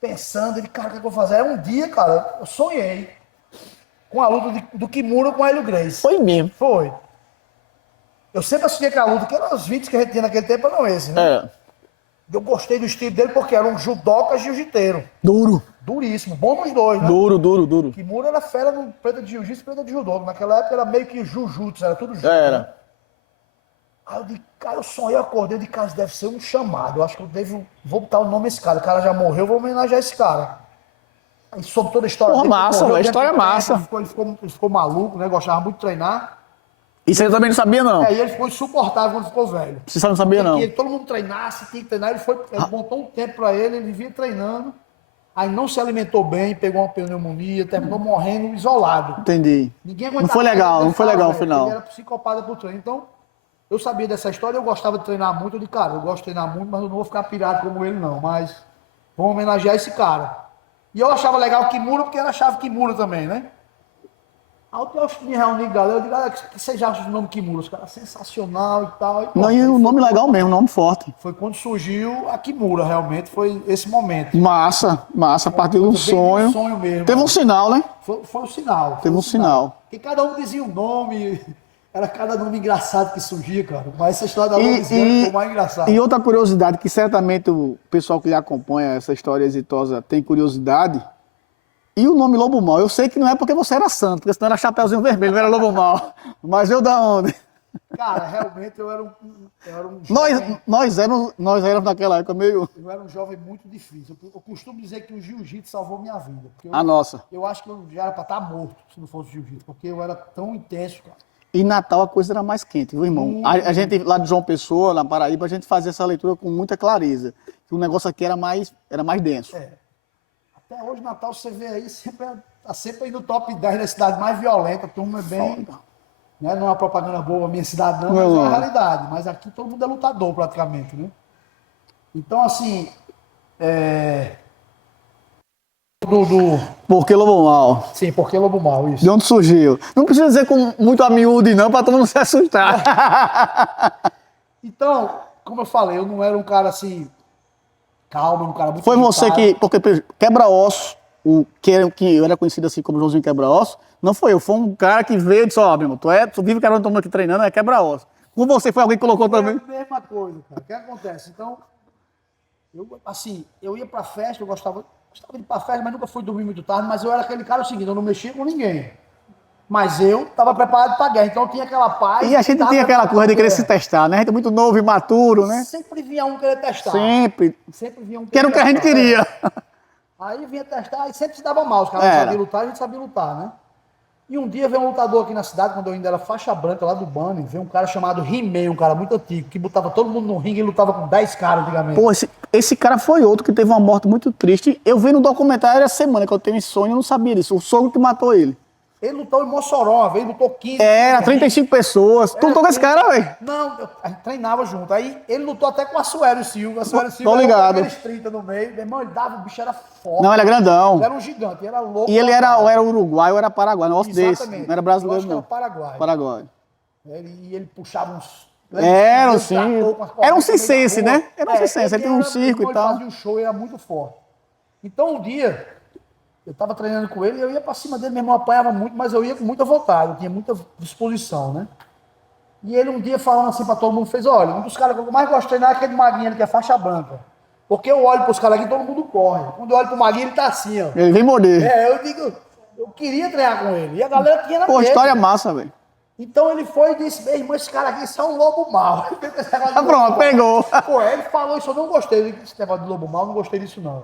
pensando, ele, cara, o que eu vou fazer? Aí um dia, cara, eu sonhei com a luta do Kimura com o Hélio Gracie. Foi mesmo. Foi. Eu sempre sonhei com a luta, que eram os vídeos que a gente tinha naquele tempo, não esse, né? Eu gostei do estilo dele porque era um judoca jiu-jiteiro. Duro. Duríssimo, bom nos dois, né? Duro. Kimura era fera no preta de jiu-jitsu e preta de judô. Naquela época era meio que jujutsu, era tudo junto. Era. Né? Aí eu disse, cara, eu sonhei, eu acordei, eu disse, cara, deve ser um chamado. Eu acho que vou botar o nome desse cara. O cara já morreu, eu vou homenagear esse cara. Aí soube toda a história Porra, dele. massa, Morreu, a história é massa. Ele ficou maluco, né? Gostava muito de treinar. Isso eu também não sabia, não. Aí ele ficou insuportável quando ficou velho. Você não sabia, não. Todo mundo treinasse, tinha que treinar. Ele montou um tempo pra ele vinha treinando. Aí não se alimentou bem, pegou uma pneumonia, terminou morrendo isolado. Entendi. Ninguém aguentava. Não foi legal, não foi legal no final. Ele era psicopata pro treino. Então, eu sabia dessa história, eu gostava de treinar muito. Eu disse, cara, eu gosto de treinar muito, mas eu não vou ficar pirado como ele, não. Mas vamos homenagear esse cara. E eu achava legal o Kimura, porque ele achava Kimura também, né? Aí eu me reuni com a galera, eu digo, galera, o que vocês acham do nome Kimura? Os caras, sensacional e tal. Não, e o nome legal mesmo, nome forte. Foi quando surgiu a Kimura, realmente, foi esse momento. Massa, a partir de um sonho. Um sonho mesmo. Teve um sinal, né? Foi o sinal. Teve um sinal. Porque cada um dizia um nome, era cada nome engraçado que surgia, cara. Mas essa história da Louisiana foi mais engraçada. E outra curiosidade, que certamente o pessoal que lhe acompanha essa história exitosa tem curiosidade. E o nome Lobo Mau, eu sei que não é porque você era santo, porque senão era Chapeuzinho Vermelho, não era Lobo Mau. Mas eu da onde? Cara, realmente eu era um jovem... Nós éramos naquela época meio... Eu era um jovem muito difícil. Eu costumo dizer que o jiu-jitsu salvou minha vida. Nossa. Eu acho que eu já era pra estar morto se não fosse o jiu-jitsu, porque eu era tão intenso, cara. E Natal a coisa era mais quente, viu, irmão? A gente lá de João Pessoa, na Paraíba, a gente fazia essa leitura com muita clareza. O negócio aqui era mais denso. Até hoje, Natal, você vê aí, tá sempre aí no top 10 das cidades mais violentas. A turma é bem... Né? Não é uma propaganda boa a minha cidade, não, mas é a realidade. Mas aqui todo mundo é lutador, praticamente, né? Então, assim... Por que Lobo Mau? Sim, porque Lobo Mau, isso. De onde surgiu? Não precisa dizer com muito a miúde, não, pra todo mundo se assustar. Então, como eu falei, eu não era um cara assim... Calma, um cara muito... Foi você que... Porque Quebra-Osso, que eu era conhecido assim como Joãozinho Quebra-Osso, não foi eu. Foi um cara que veio e disse, ó, meu irmão, tu vive todo mundo aqui treinando, é Quebra-Osso. Com você foi alguém que colocou também? É a mesma coisa, cara. O que acontece? Então, eu ia pra festa, eu gostava de ir pra festa, mas nunca fui dormir muito tarde, mas eu era aquele cara o seguinte, eu não mexia com ninguém. Mas eu estava preparado para a guerra, então eu tinha aquela paz. E a gente tinha aquela coisa de querer se testar, né? A gente é muito novo, imaturo, né? Sempre vinha um querer testar. Sempre vinha um que era o que a gente queria. Aí vinha testar e sempre se dava mal. Os caras não sabiam lutar, a gente sabia lutar, né? E um dia veio um lutador aqui na cidade, quando eu ainda era faixa branca lá do Bunny, veio um cara chamado He-Man, um cara muito antigo, que botava todo mundo no ringue e lutava com 10 caras antigamente. Pô, esse cara foi outro que teve uma morte muito triste. Eu vi no documentário essa semana que eu tenho insônia, eu não sabia disso. O sogro que matou ele. Ele lutou em Mossoró uma vez, lutou 15. Era, 35 pessoas. Tu lutou com esse cara, velho? Não, a gente treinava junto. Aí ele lutou até com a Suélio Silva. A Suélio Tô ligado. Aqueles 30 no meio. Meu irmão, ele dava, o bicho era forte. Não, ele é grandão. Ele era um gigante, ele era louco. E ele era uruguai ou era paraguai, um negócio desse. Exatamente. Não era brasileiro, Eu acho que não. era Paraguai. Paraguai. E ele puxava uns... Era sim. Era um circense, né? Era um circense, ele tinha um circo e tal. Ele fazia um show, ele era muito forte. Então um dia... Eu estava treinando com ele e eu ia pra cima dele, meu irmão apanhava muito, mas eu ia com muita vontade, eu tinha muita disposição, né? E ele um dia falando assim pra todo mundo, fez, olha, um dos caras que eu mais gosto de treinar é aquele magrinho ali, que é faixa branca. Porque eu olho pros caras aqui e todo mundo corre. Quando eu olho pro magrinho, ele tá assim, ó. Ele vem morder. Eu digo, eu queria treinar com ele. E a galera tinha na Pô, mente. história massa, velho. Então ele foi e disse, meu irmão, esse cara aqui é um lobo mau. Pronto, pegou. Pô, ele falou isso, eu não gostei desse negócio de lobo mau, não gostei disso não.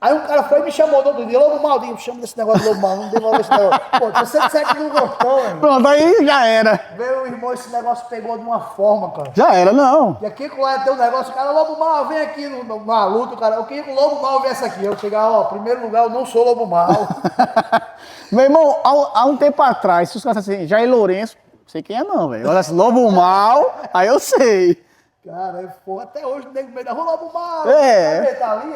Aí um cara foi e me chamou do outro dia, Lobo Mau, me chama desse negócio de Lobo Mau, não devolve esse negócio. Pô, se você disser que não gostou, irmão. Pronto, aí já era. Meu irmão, esse negócio pegou de uma forma, cara. Já era, não. E aqui com tem um negócio, o cara, Lobo Mau, vem aqui na luta, cara. Eu queria que o Lobo Mau viesse aqui. Eu chegava, ó, primeiro lugar, eu não sou Lobo Mau. Meu irmão, há um tempo atrás, se os caras assim, Jair Lourenço, não sei quem é não, velho. Olha assim, Lobo Mau, aí eu sei. Cara, porra, até hoje o nego meio da rua, Lobo Mau. Tá ali,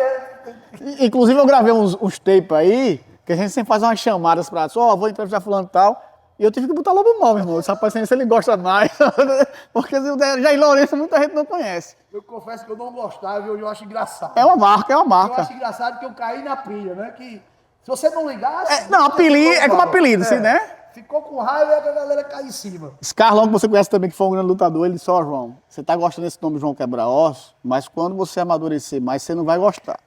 Inclusive eu gravei uns tapes aí, que a gente sempre faz umas chamadas pra vou entrevistar fulano e tal. E eu tive que botar Lobo Mau, meu irmão. Esse rapaz, se ele gosta mais. Porque o Jair Lourenço muita gente não conhece. Eu confesso que eu não gostava, eu acho engraçado. É uma marca, Eu acho engraçado que eu caí na pilha, né? Que se você não ligasse... não, apelido, é como apelido, assim, né? Ficou com raiva e a galera cai em cima. Esse Carlão que você conhece também, que foi um grande lutador, ele disse, João, você tá gostando desse nome João Quebra-Osso, mas quando você amadurecer mais, você não vai gostar.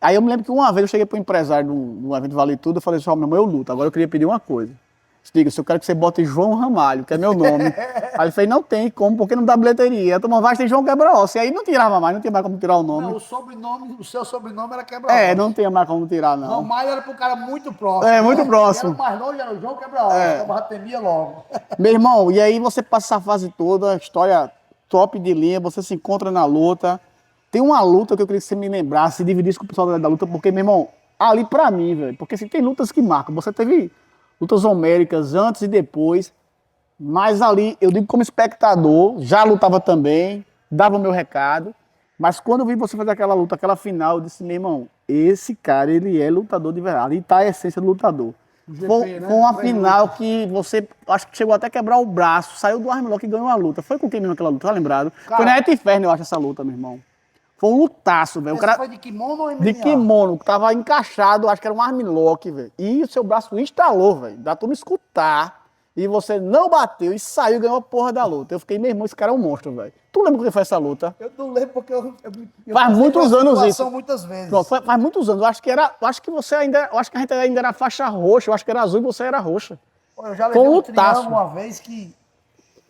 Aí eu me lembro que uma vez eu cheguei pro empresário de um evento Vale Tudo, eu falei assim, meu irmão, eu luto, agora eu queria pedir uma coisa. Diga, se eu quero que você bote João Ramalho, que é meu nome. Aí ele fez, não tem como, porque não dá bilheteria. Então, vai ter João Quebra-Osso. E aí não tirava mais, não tinha mais como tirar o nome. Não, o seu sobrenome era Quebra-Osso. Não tinha mais como tirar, não. Ramalho era pro cara muito próximo. Muito próximo. Era o mais longe, era o João Quebra-Osso. Já temia logo. Meu irmão, e aí você passa essa fase toda, história top de linha, você se encontra na luta. Tem uma luta que eu queria que você me lembrasse, dividisse com o pessoal da luta, porque, meu irmão, ali pra mim, velho, porque assim, tem lutas que marcam. Você teve lutas homéricas antes e depois, mas ali, eu digo como espectador, já lutava também, dava o meu recado, mas quando eu vi você fazer aquela luta, aquela final, eu disse, meu irmão, esse cara, ele é lutador de verdade, ali tá a essência do lutador. GP, Foi, né? foi uma Três final que você, acho que chegou até a quebrar o braço, saiu do Armlock e ganhou a luta. Foi com quem mesmo aquela luta, tá lembrado? Cara, Foi na Et Inferno, eu acho, essa luta, meu irmão. Foi um lutaço, velho. O Essa cara foi de kimono ou MMA? de kimono, que tava encaixado, acho que era um armlock, velho. E o seu braço instalou, velho. Dá pra me escutar. E você não bateu e saiu e ganhou a porra da luta. Eu fiquei, meu irmão, esse cara é um monstro, velho. Tu lembra o que foi essa luta? Eu não lembro porque eu Faz passei muitos por essa anos situação isso. muitas vezes. Pronto, faz muitos anos. Eu acho que você ainda, eu acho que a gente ainda era faixa roxa, eu acho que era azul e você era roxa. Pô, eu já Foi levei um um lutaço. triângulo uma vez que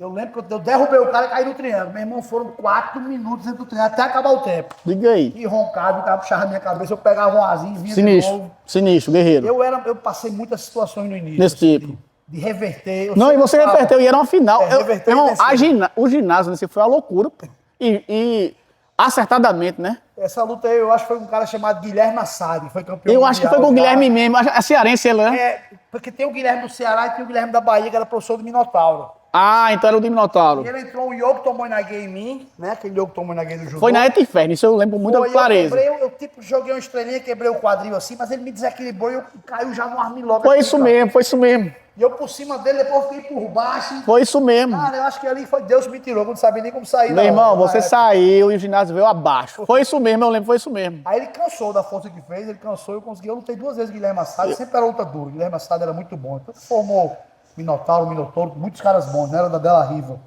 eu lembro que eu derrubei o cara e caí no triângulo. Meu irmão, foram 4 minutos dentro do triângulo até acabar o tempo. Diga aí. E roncado, o cara puxava a minha cabeça, eu pegava um azinho e vinha de Sinistro, novo. sinistro, guerreiro. Eu passei muitas situações no início. Desse assim, tipo. De reverter. Eu Não, e sempre você falo, reverteu, e era uma final. reverteu e Irmão, venceu. o ginásio nesse foi uma loucura, pô. E acertadamente, né? Essa luta aí, eu acho que foi um cara chamado Guilherme Assad, foi campeão Eu acho que foi com o Guilherme mesmo, a cearense, ele, né? É, porque tem o Guilherme do Ceará e tem o Guilherme da Bahia, que era professor do Minotauro. Ah, então era o de Minotauro. E ele entrou um Yogo Tomoinage em mim, né? Aquele Yogo Tomoinage do judô. Foi na Et Inferno, isso eu lembro muito Foi, com clareza. eu tipo, joguei uma estrelinha, quebrei o quadril assim, mas ele me desequilibrou e eu caiu já no armlock. Foi aqui, isso cara. mesmo, foi isso mesmo. E eu por cima dele, depois fiquei por baixo. Foi isso mesmo. Cara, eu acho que ali foi Deus me tirou, eu não sabia nem como sair. Meu da irmão, onda, você na época. saiu e o ginásio veio abaixo. Foi isso mesmo, eu lembro, foi isso mesmo. Aí ele cansou da força que fez, ele cansou, eu consegui. Eu lutei 2 vezes com o Guilherme Assad, sempre era luta dura. O Guilherme Assad era muito bom. Então formou Minotauro, muitos caras bons, né? Era da Della Riva.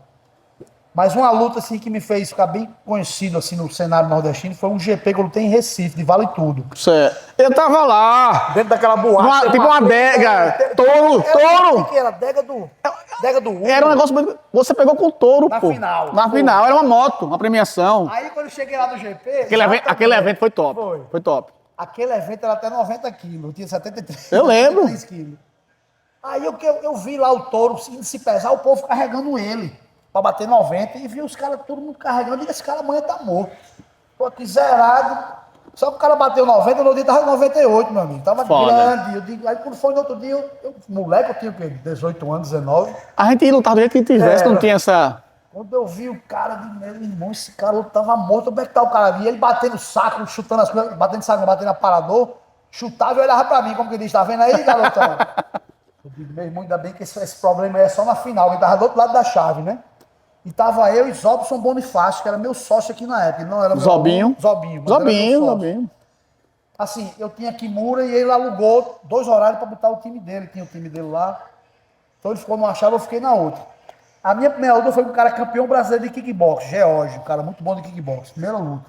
Mas uma luta assim que me fez ficar bem conhecido assim no cenário nordestino foi um GP que eu lutei em Recife, de Vale Tudo. Certo. Eu tava lá. Dentro daquela boate. Tipo uma adega. Touro, touro. O que era? Adega do Uno. Era um negócio muito... Você pegou com o touro, Na pô. final. Na final, era uma moto, uma premiação. Aí quando eu cheguei lá no GP... Aquele evento foi top. Foi. Foi top. Aquele evento era até 90 quilos, eu tinha 73. Eu lembro. 73 quilos. Aí eu vi lá o touro indo se pesar, o povo carregando ele pra bater 90 e vi os caras, todo mundo carregando, e esse cara amanhã tá morto. Tô aqui zerado. Só que o cara bateu 90, no outro dia tava 98, meu amigo. Tava Foda. grande. Eu digo, aí quando foi no outro dia, moleque, eu tinha o quê? 18 anos, 19. A gente ia lutar do jeito que tivesse, Era. não tinha essa... Quando eu vi o cara, eu digo, meu irmão, esse cara tava morto, como é que tá o cara ali? Ele batendo o saco, chutando as coisas, batendo saco, batendo aparador, chutava e olhava pra mim, como que diz, tá vendo aí, garotão? Eu digo, meu irmão, ainda bem que esse problema aí é só na final, ele tava do outro lado da chave, né? E tava eu e Zobson Bonifácio, que era meu sócio aqui na época, ele não era meu Zobinho. aluno, Zobinho. Mas era meu sócio. Zobinho. Assim, eu tinha Kimura e ele alugou 2 horários para botar o time dele. Tinha o time dele lá. Então ele ficou numa chave, eu fiquei na outra. A minha primeira luta foi com um cara campeão brasileiro de kickbox, George, um cara muito bom de kickbox. Primeira luta.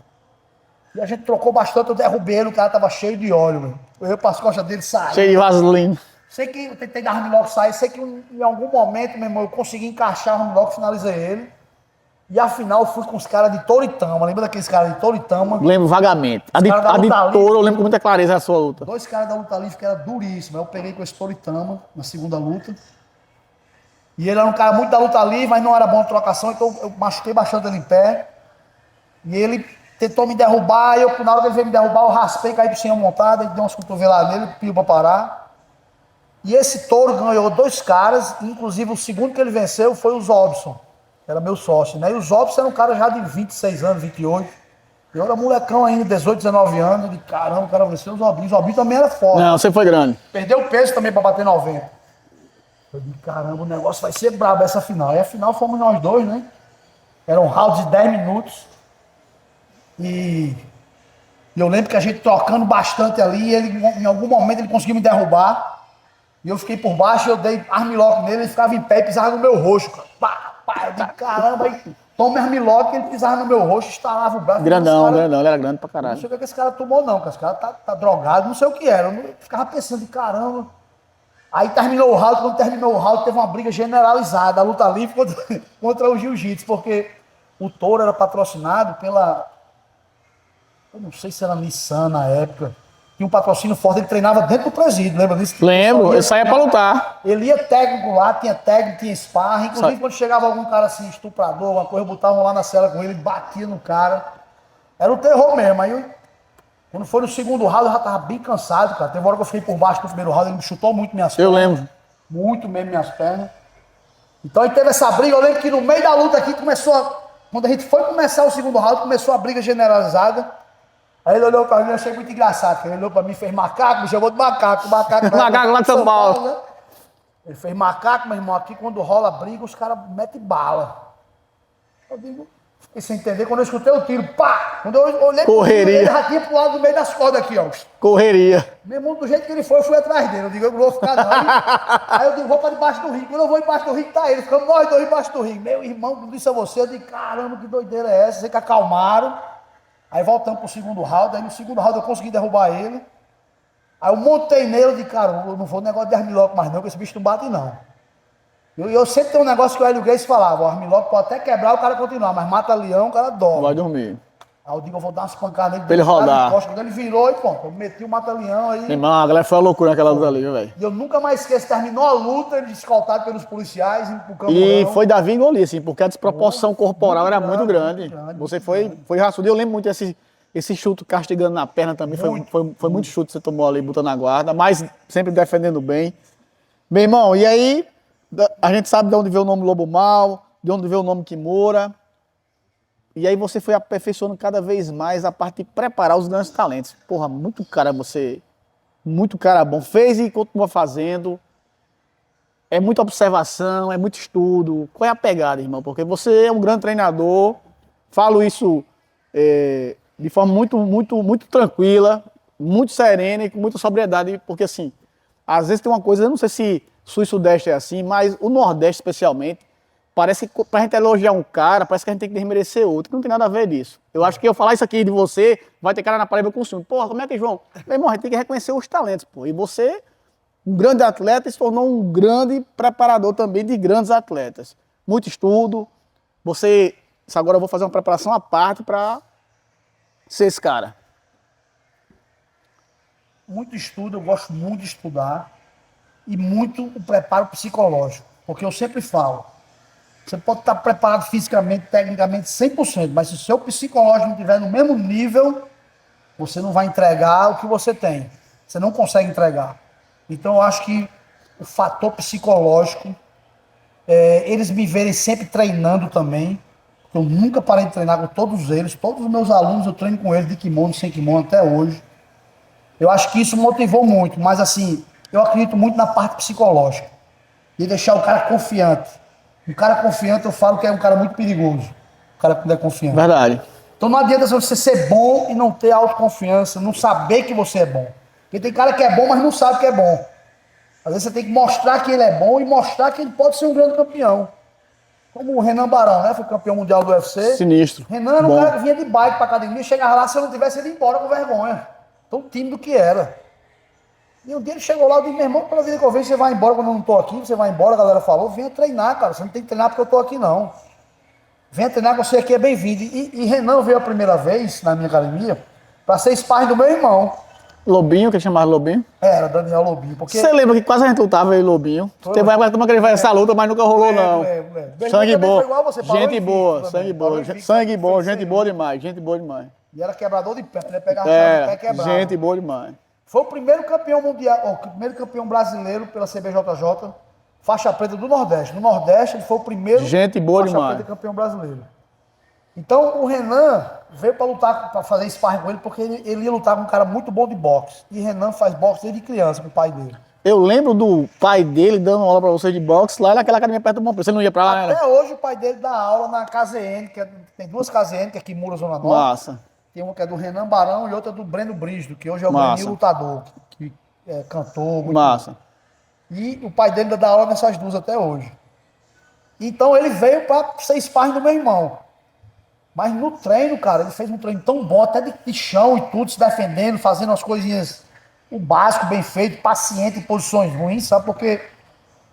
E a gente trocou bastante, eu derrubei ele, o cara tava cheio de óleo, velho. Eu para as costas dele, saí. Cheio de vaselina. Sei que eu tentei dar armlock sair, sei que em algum momento, meu irmão, eu consegui encaixar o armlock, finalizei ele. E afinal eu fui com os caras de Toritama. Lembra daqueles caras de Toritama? Lembro vagamente. A de, Os caras da a de luta livre. touro, eu lembro com muita clareza a sua luta. 2 caras da luta livre que era duríssimo. Aí eu peguei com esse Toritama na segunda luta. E ele era um cara muito da luta livre, mas não era bom de trocação, então eu machuquei bastante ele em pé. E ele tentou me derrubar, e eu, na hora que ele veio me derrubar, eu raspei, caí pro cima montada, ele deu umas cotoveladas nele, pediu pra parar. E esse touro ganhou 2 caras, inclusive o segundo que ele venceu foi o Zobson, que era meu sócio, né? E o Zobson era um cara já de 26 anos, 28. Eu era molecão ainda, 18, 19 anos. Eu disse, caramba, o cara venceu o Zobinho. O Zobinho também era forte. Não, você foi grande. Perdeu o peso também pra bater 90. Eu disse, caramba, o negócio vai ser brabo essa final. E a final fomos nós dois, né? Era um round de 10 minutos. E eu lembro que a gente trocando bastante ali, ele, em algum momento ele conseguiu me derrubar. E eu fiquei por baixo, eu dei armlock nele, ele ficava em pé e pisava no meu rosto, cara. Pá, pá, eu disse, caramba, aí toma armlock, ele pisava no meu rosto, estalava o braço. Grandão, grandão, ele era grande pra Não caralho. sei o que esse cara tomou não, que esse cara tá drogado, não sei o que era. Eu ficava pensando, caramba. Aí terminou o round, quando terminou o round, teve uma briga generalizada, a luta livre contra o jiu-jitsu, porque o touro era patrocinado pela... Eu não sei se era Nissan na época. Tinha um patrocínio forte, ele treinava dentro do presídio, lembra disso? Lembro, ele saía pra lutar. Ele ia técnico lá, tinha técnico, tinha sparring. Inclusive, quando chegava algum cara assim, estuprador, alguma coisa, botavam lá na cela com ele, batia no cara. Era o terror mesmo. Aí, quando foi no segundo round, eu já tava bem cansado, cara. Teve uma hora que eu fiquei por baixo do primeiro round, ele me chutou muito minhas pernas. Eu lembro. Muito mesmo minhas pernas. Então, aí teve essa briga. Eu lembro que no meio da luta aqui começou a... Quando a gente foi começar o segundo round, começou a briga generalizada. Aí ele olhou pra mim, eu achei muito engraçado, porque ele olhou pra mim e fez macaco, me chamou de macaco. Macaco lá de São Paulo. Né? Ele fez macaco, meu irmão, aqui quando rola briga, os caras metem bala. Eu digo, fiquei sem entender, quando eu escutei o tiro, pá! Quando eu olhei Correria. pro tiro, ele já tinha pulado no meio das cordas aqui, ó. Correria. Meu irmão, do jeito que ele foi, eu fui atrás dele. Eu digo, eu não vou ficar não. Aí eu digo, vou pra debaixo do rio. Quando eu vou embaixo do rio, tá ele. Ficamos nós dois embaixo do rio. Meu irmão, como disse a você, eu digo, caramba, que doideira é essa? Sei que acalmaram. Aí voltamos pro segundo round. Aí no segundo round eu consegui derrubar ele. Aí eu montei nele, eu digo, cara, eu não vou negócio de armlock mais não, que esse bicho não bate não. Eu sempre tenho um negócio que o Hélio Gracie falava, o armlock pode até quebrar, o cara continuar, mas mata leão, o cara dorme. Vai dormir. Aí eu digo, eu vou dar umas pancadas nele. Pra ele rodar. Quando ele virou e pronto, eu meti o mata-leão aí. Irmão, a galera foi uma loucura naquela luta ali, viu, velho? E eu nunca mais esqueço, terminou a luta, ele escoltado pelos policiais, indo pro camburão. E foi Davi e Golias, assim, porque a desproporção corporal era muito grande. Você foi raçudo. Eu lembro muito esse chute castigando na perna também. Foi muito chute que você tomou ali, botando a guarda, mas sempre defendendo bem. Meu irmão, e aí, a gente sabe de onde veio o nome Lobo Mal, de onde veio o nome Kimura. E aí você foi aperfeiçoando cada vez mais a parte de preparar os grandes talentos. Porra, muito cara você, muito cara bom. Fez e continua fazendo. É muita observação, é muito estudo. Qual é a pegada, irmão? Porque você é um grande treinador. Falo isso de forma muito tranquila, muito serena e com muita sobriedade. Porque assim, às vezes tem uma coisa, eu não sei se Sul e Sudeste é assim, mas o Nordeste especialmente, parece que pra gente elogiar um cara, parece que a gente tem que desmerecer outro, que não tem nada a ver disso. Eu acho que eu falar isso aqui de você, vai ter cara na parede com o ciúme. Porra, como é que, João? Meu irmão, a gente tem que reconhecer os talentos, pô. E você, um grande atleta, se tornou um grande preparador também de grandes atletas. Muito estudo. Você, agora eu vou fazer uma preparação à parte pra ser esse cara. Muito estudo, eu gosto muito de estudar. E muito o preparo psicológico. Porque eu sempre falo, você pode estar preparado fisicamente, tecnicamente, 100%, mas se o seu psicológico não estiver no mesmo nível, você não vai entregar o que você tem. Você não consegue entregar. Então, eu acho que o fator psicológico, eles me verem sempre treinando também. Eu nunca parei de treinar com todos eles. Todos os meus alunos, eu treino com eles de kimono, sem kimono, até hoje. Eu acho que isso motivou muito, mas assim, eu acredito muito na parte psicológica. De deixar o cara confiante. Um cara confiante, eu falo que é um cara muito perigoso. O cara que não é confiante. Verdade. Então não adianta você ser bom e não ter autoconfiança, não saber que você é bom. Porque tem cara que é bom, mas não sabe que é bom. Às vezes você tem que mostrar que ele é bom e mostrar que ele pode ser um grande campeão. Como o Renan Barão, né? Foi campeão mundial do UFC. Sinistro. Renan era um Bom. cara que vinha de bike pra academia, chegava lá, se eu não tivesse ido embora com vergonha. Tão tímido que era. E um dia ele chegou lá, eu disse, meu irmão, pela vida que eu vejo, você vai embora quando eu não tô aqui, você vai embora, a galera falou, venha treinar, cara, você não tem que treinar porque eu tô aqui não. Venha treinar, você aqui é bem-vindo. E Renan veio a primeira vez na minha academia para ser sparring do meu irmão. Lobinho, que ele chamava Lobinho. Era, Daniel Lobinho. Porque... Você lembra que quase a gente lutava aí, Lobinho? Teve uma época que ele fez essa luta, mas nunca rolou, não. Sangue bom. Gente boa, sangue bom. Sangue bom, gente boa demais, gente boa demais. E era quebrador de pé, né? Pegava chave de pé quebrado. Gente boa demais. Foi o primeiro campeão mundial, o primeiro campeão brasileiro pela CBJJ, faixa preta do Nordeste. No Nordeste, ele foi o primeiro Gente boa faixa demais. preta campeão brasileiro. Então, o Renan veio para lutar, para fazer sparring com ele, porque ele ia lutar com um cara muito bom de boxe. E Renan faz boxe desde criança com o pai dele. Eu lembro do pai dele dando aula pra você de boxe lá naquela academia perto do Bom Preço. Você não ia pra lá, né? Até hoje, o pai dele dá aula na KZN, tem duas KZN, que é aqui em Mura, Zona Norte. Massa. Tem uma que é do Renan Barão e outra do Breno Brígido, que hoje é o Massa. Breninho lutador, que é cantor. Muito Massa. E o pai dele ainda dá aula nessas duas até hoje. Então ele veio para ser sparring do meu irmão. Mas no treino, cara, ele fez um treino tão bom, até de chão e tudo, se defendendo, fazendo as coisinhas, o básico bem feito, paciente em posições ruins, sabe? Porque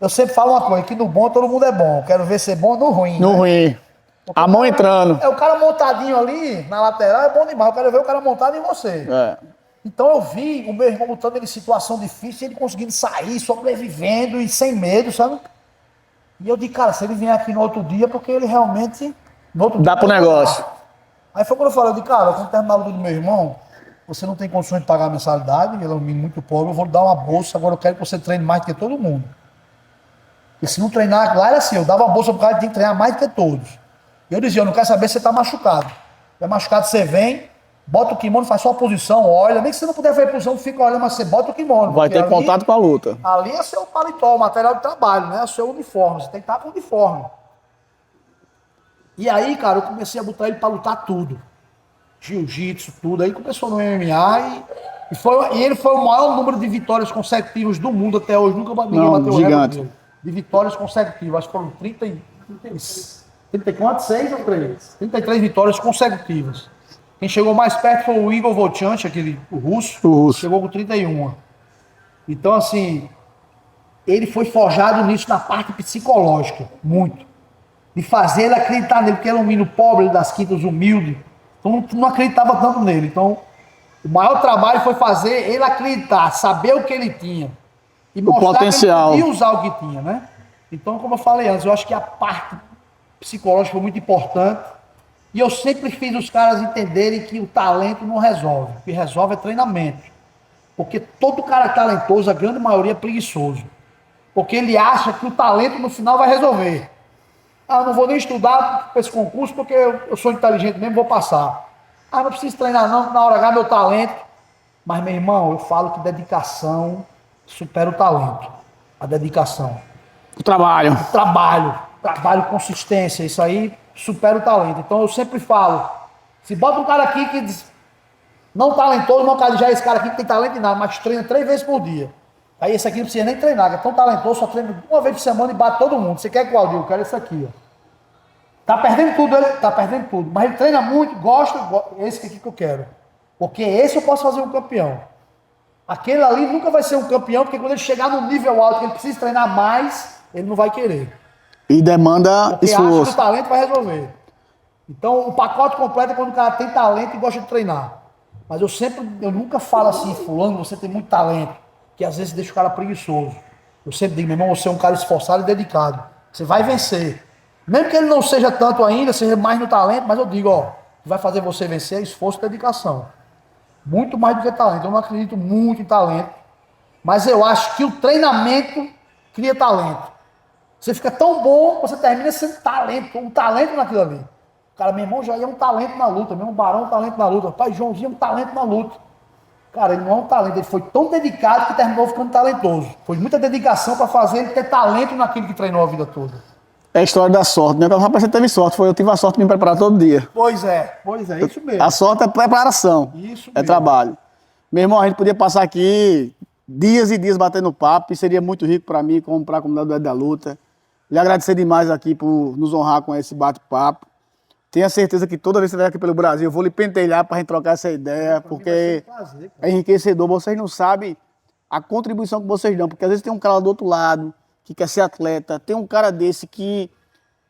eu sempre falo uma coisa, que no bom todo mundo é bom. Eu quero ver ser bom no ruim. No né? ruim. Porque A mão entrando. É o cara montadinho ali, na lateral, é bom demais. Eu quero ver o cara montado em você. É. Então eu vi o meu irmão lutando em situação difícil, ele conseguindo sair, sobrevivendo e sem medo, sabe? E eu disse, cara, se ele vier aqui no outro dia, porque ele realmente... No outro Dá dia, pro negócio. Aí foi quando eu falei, eu disse, cara, quando terminar a luta do meu irmão, você não tem condições de pagar a mensalidade, ele é um menino muito pobre, eu vou dar uma bolsa, agora eu quero que você treine mais do que todo mundo. E se não treinar, lá era assim, eu dava uma bolsa pro cara que tinha que treinar mais do que todos. E eu dizia, eu não quero saber se você tá machucado. Se é machucado, você vem, Bota o kimono, faz sua posição, olha. Nem que você não puder fazer posição, fica olhando, mas você bota o kimono. Vai ter contato com a luta. Ali é seu paletó, o material de trabalho, né? É seu uniforme. Você tem que estar com o uniforme. E aí, cara, eu comecei a botar ele pra lutar tudo. Jiu-jitsu, tudo. Aí começou no MMA e ele foi o maior número de vitórias consecutivas do mundo até hoje. Nunca ninguém bateu o recorde dele. De vitórias consecutivas. Acho que foram 30 e quantos? 6 ou 3? 33 vitórias consecutivas. Quem chegou mais perto foi o Igor Volchant, o russo. Chegou com 31. Então, assim, ele foi forjado nisso na parte psicológica, muito. De fazer ele acreditar nele, porque ele é um menino pobre das quintas, humilde. Então não acreditava tanto nele. Então, o maior trabalho foi fazer ele acreditar, saber o que ele tinha. E mostrar potencial. que ele podia usar o que tinha, né? Então, como eu falei antes, eu acho que a parte psicológica foi muito importante. E eu sempre fiz os caras entenderem que o talento não resolve. O que resolve é treinamento. Porque todo cara talentoso, a grande maioria é preguiçoso. Porque ele acha que o talento no final vai resolver. Ah, não vou nem estudar para esse concurso porque eu sou inteligente mesmo, vou passar. Ah, não preciso treinar não, na hora H meu talento. Mas, meu irmão, eu falo que dedicação supera o talento. A dedicação. O trabalho. Trabalho, consistência, isso aí supera o talento. Então eu sempre falo, se bota um cara aqui que diz, não talentoso, não, cara, já é esse cara aqui que tem talento em nada, mas treina 3 vezes por dia. Aí esse aqui não precisa nem treinar, que é tão talentoso, só treina 1 vez por semana e bate todo mundo. Você quer qual dia? Eu quero esse aqui, ó. Tá perdendo tudo, mas ele treina muito, gosta, esse aqui que eu quero. Porque esse eu posso fazer um campeão. Aquele ali nunca vai ser um campeão, porque quando ele chegar no nível alto, que ele precisa treinar mais, ele não vai querer. E demanda porque esforço. Acha que o talento vai resolver. Então, o pacote completo é quando o cara tem talento e gosta de treinar. Mas eu nunca falo assim, fulano, você tem muito talento, que às vezes deixa o cara preguiçoso. Eu sempre digo, meu irmão, você é um cara esforçado e dedicado. Você vai vencer. Mesmo que ele não seja tanto ainda, seja mais no talento, mas eu digo, ó, o que vai fazer você vencer é esforço e dedicação. Muito mais do que talento. Eu não acredito muito em talento, mas eu acho que o treinamento cria talento. Você fica tão bom, você termina sendo talento, um talento naquilo ali. O cara, meu irmão, já é um talento na luta, meu irmão Barão é um talento na luta, pai Joãozinho é um talento na luta. Cara, ele não é um talento, ele foi tão dedicado que terminou ficando talentoso. Foi muita dedicação para fazer ele ter talento naquilo que treinou a vida toda. É a história da sorte, né? O rapaz você teve sorte, eu tive a sorte de me preparar todo dia. Pois é, isso mesmo. A sorte é preparação, Isso é mesmo. Trabalho. Meu irmão, a gente podia passar aqui dias e dias batendo papo, e seria muito rico para mim, como para a comunidade da luta. Lhe agradecer demais aqui por nos honrar com esse bate-papo. Tenha certeza que toda vez que você vier aqui pelo Brasil, eu vou lhe pentelhar para a gente trocar essa ideia, porque é enriquecedor. Vocês não sabem a contribuição que vocês dão, porque às vezes tem um cara do outro lado que quer ser atleta, tem um cara desse que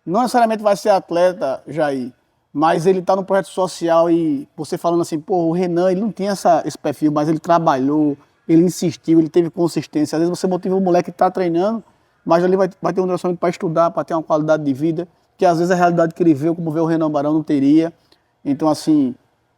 não necessariamente vai ser atleta, Jair, mas ele está no projeto social e você falando assim, pô, o Renan, ele não tinha esse perfil, mas ele trabalhou, ele insistiu, ele teve consistência. Às vezes você motiva o moleque que está treinando, mas ali vai ter um direcionamento para estudar, para ter uma qualidade de vida, que às vezes a realidade que ele vê, como vê o Renan Barão, não teria. Então, assim,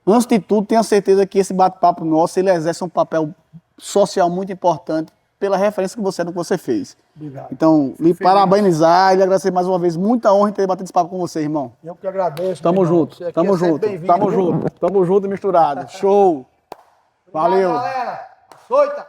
antes de tudo, tenha certeza que esse bate-papo nosso, ele exerce um papel social muito importante pela referência que você é no que você fez. Obrigado. Então, lhe parabenizar e lhe agradecer mais uma vez. Muita honra em ter batido esse papo com você, irmão. Eu que agradeço. Tamo junto, tamo junto, tamo junto, tamo junto e misturado. Show! Valeu! Obrigado, galera. Açoita.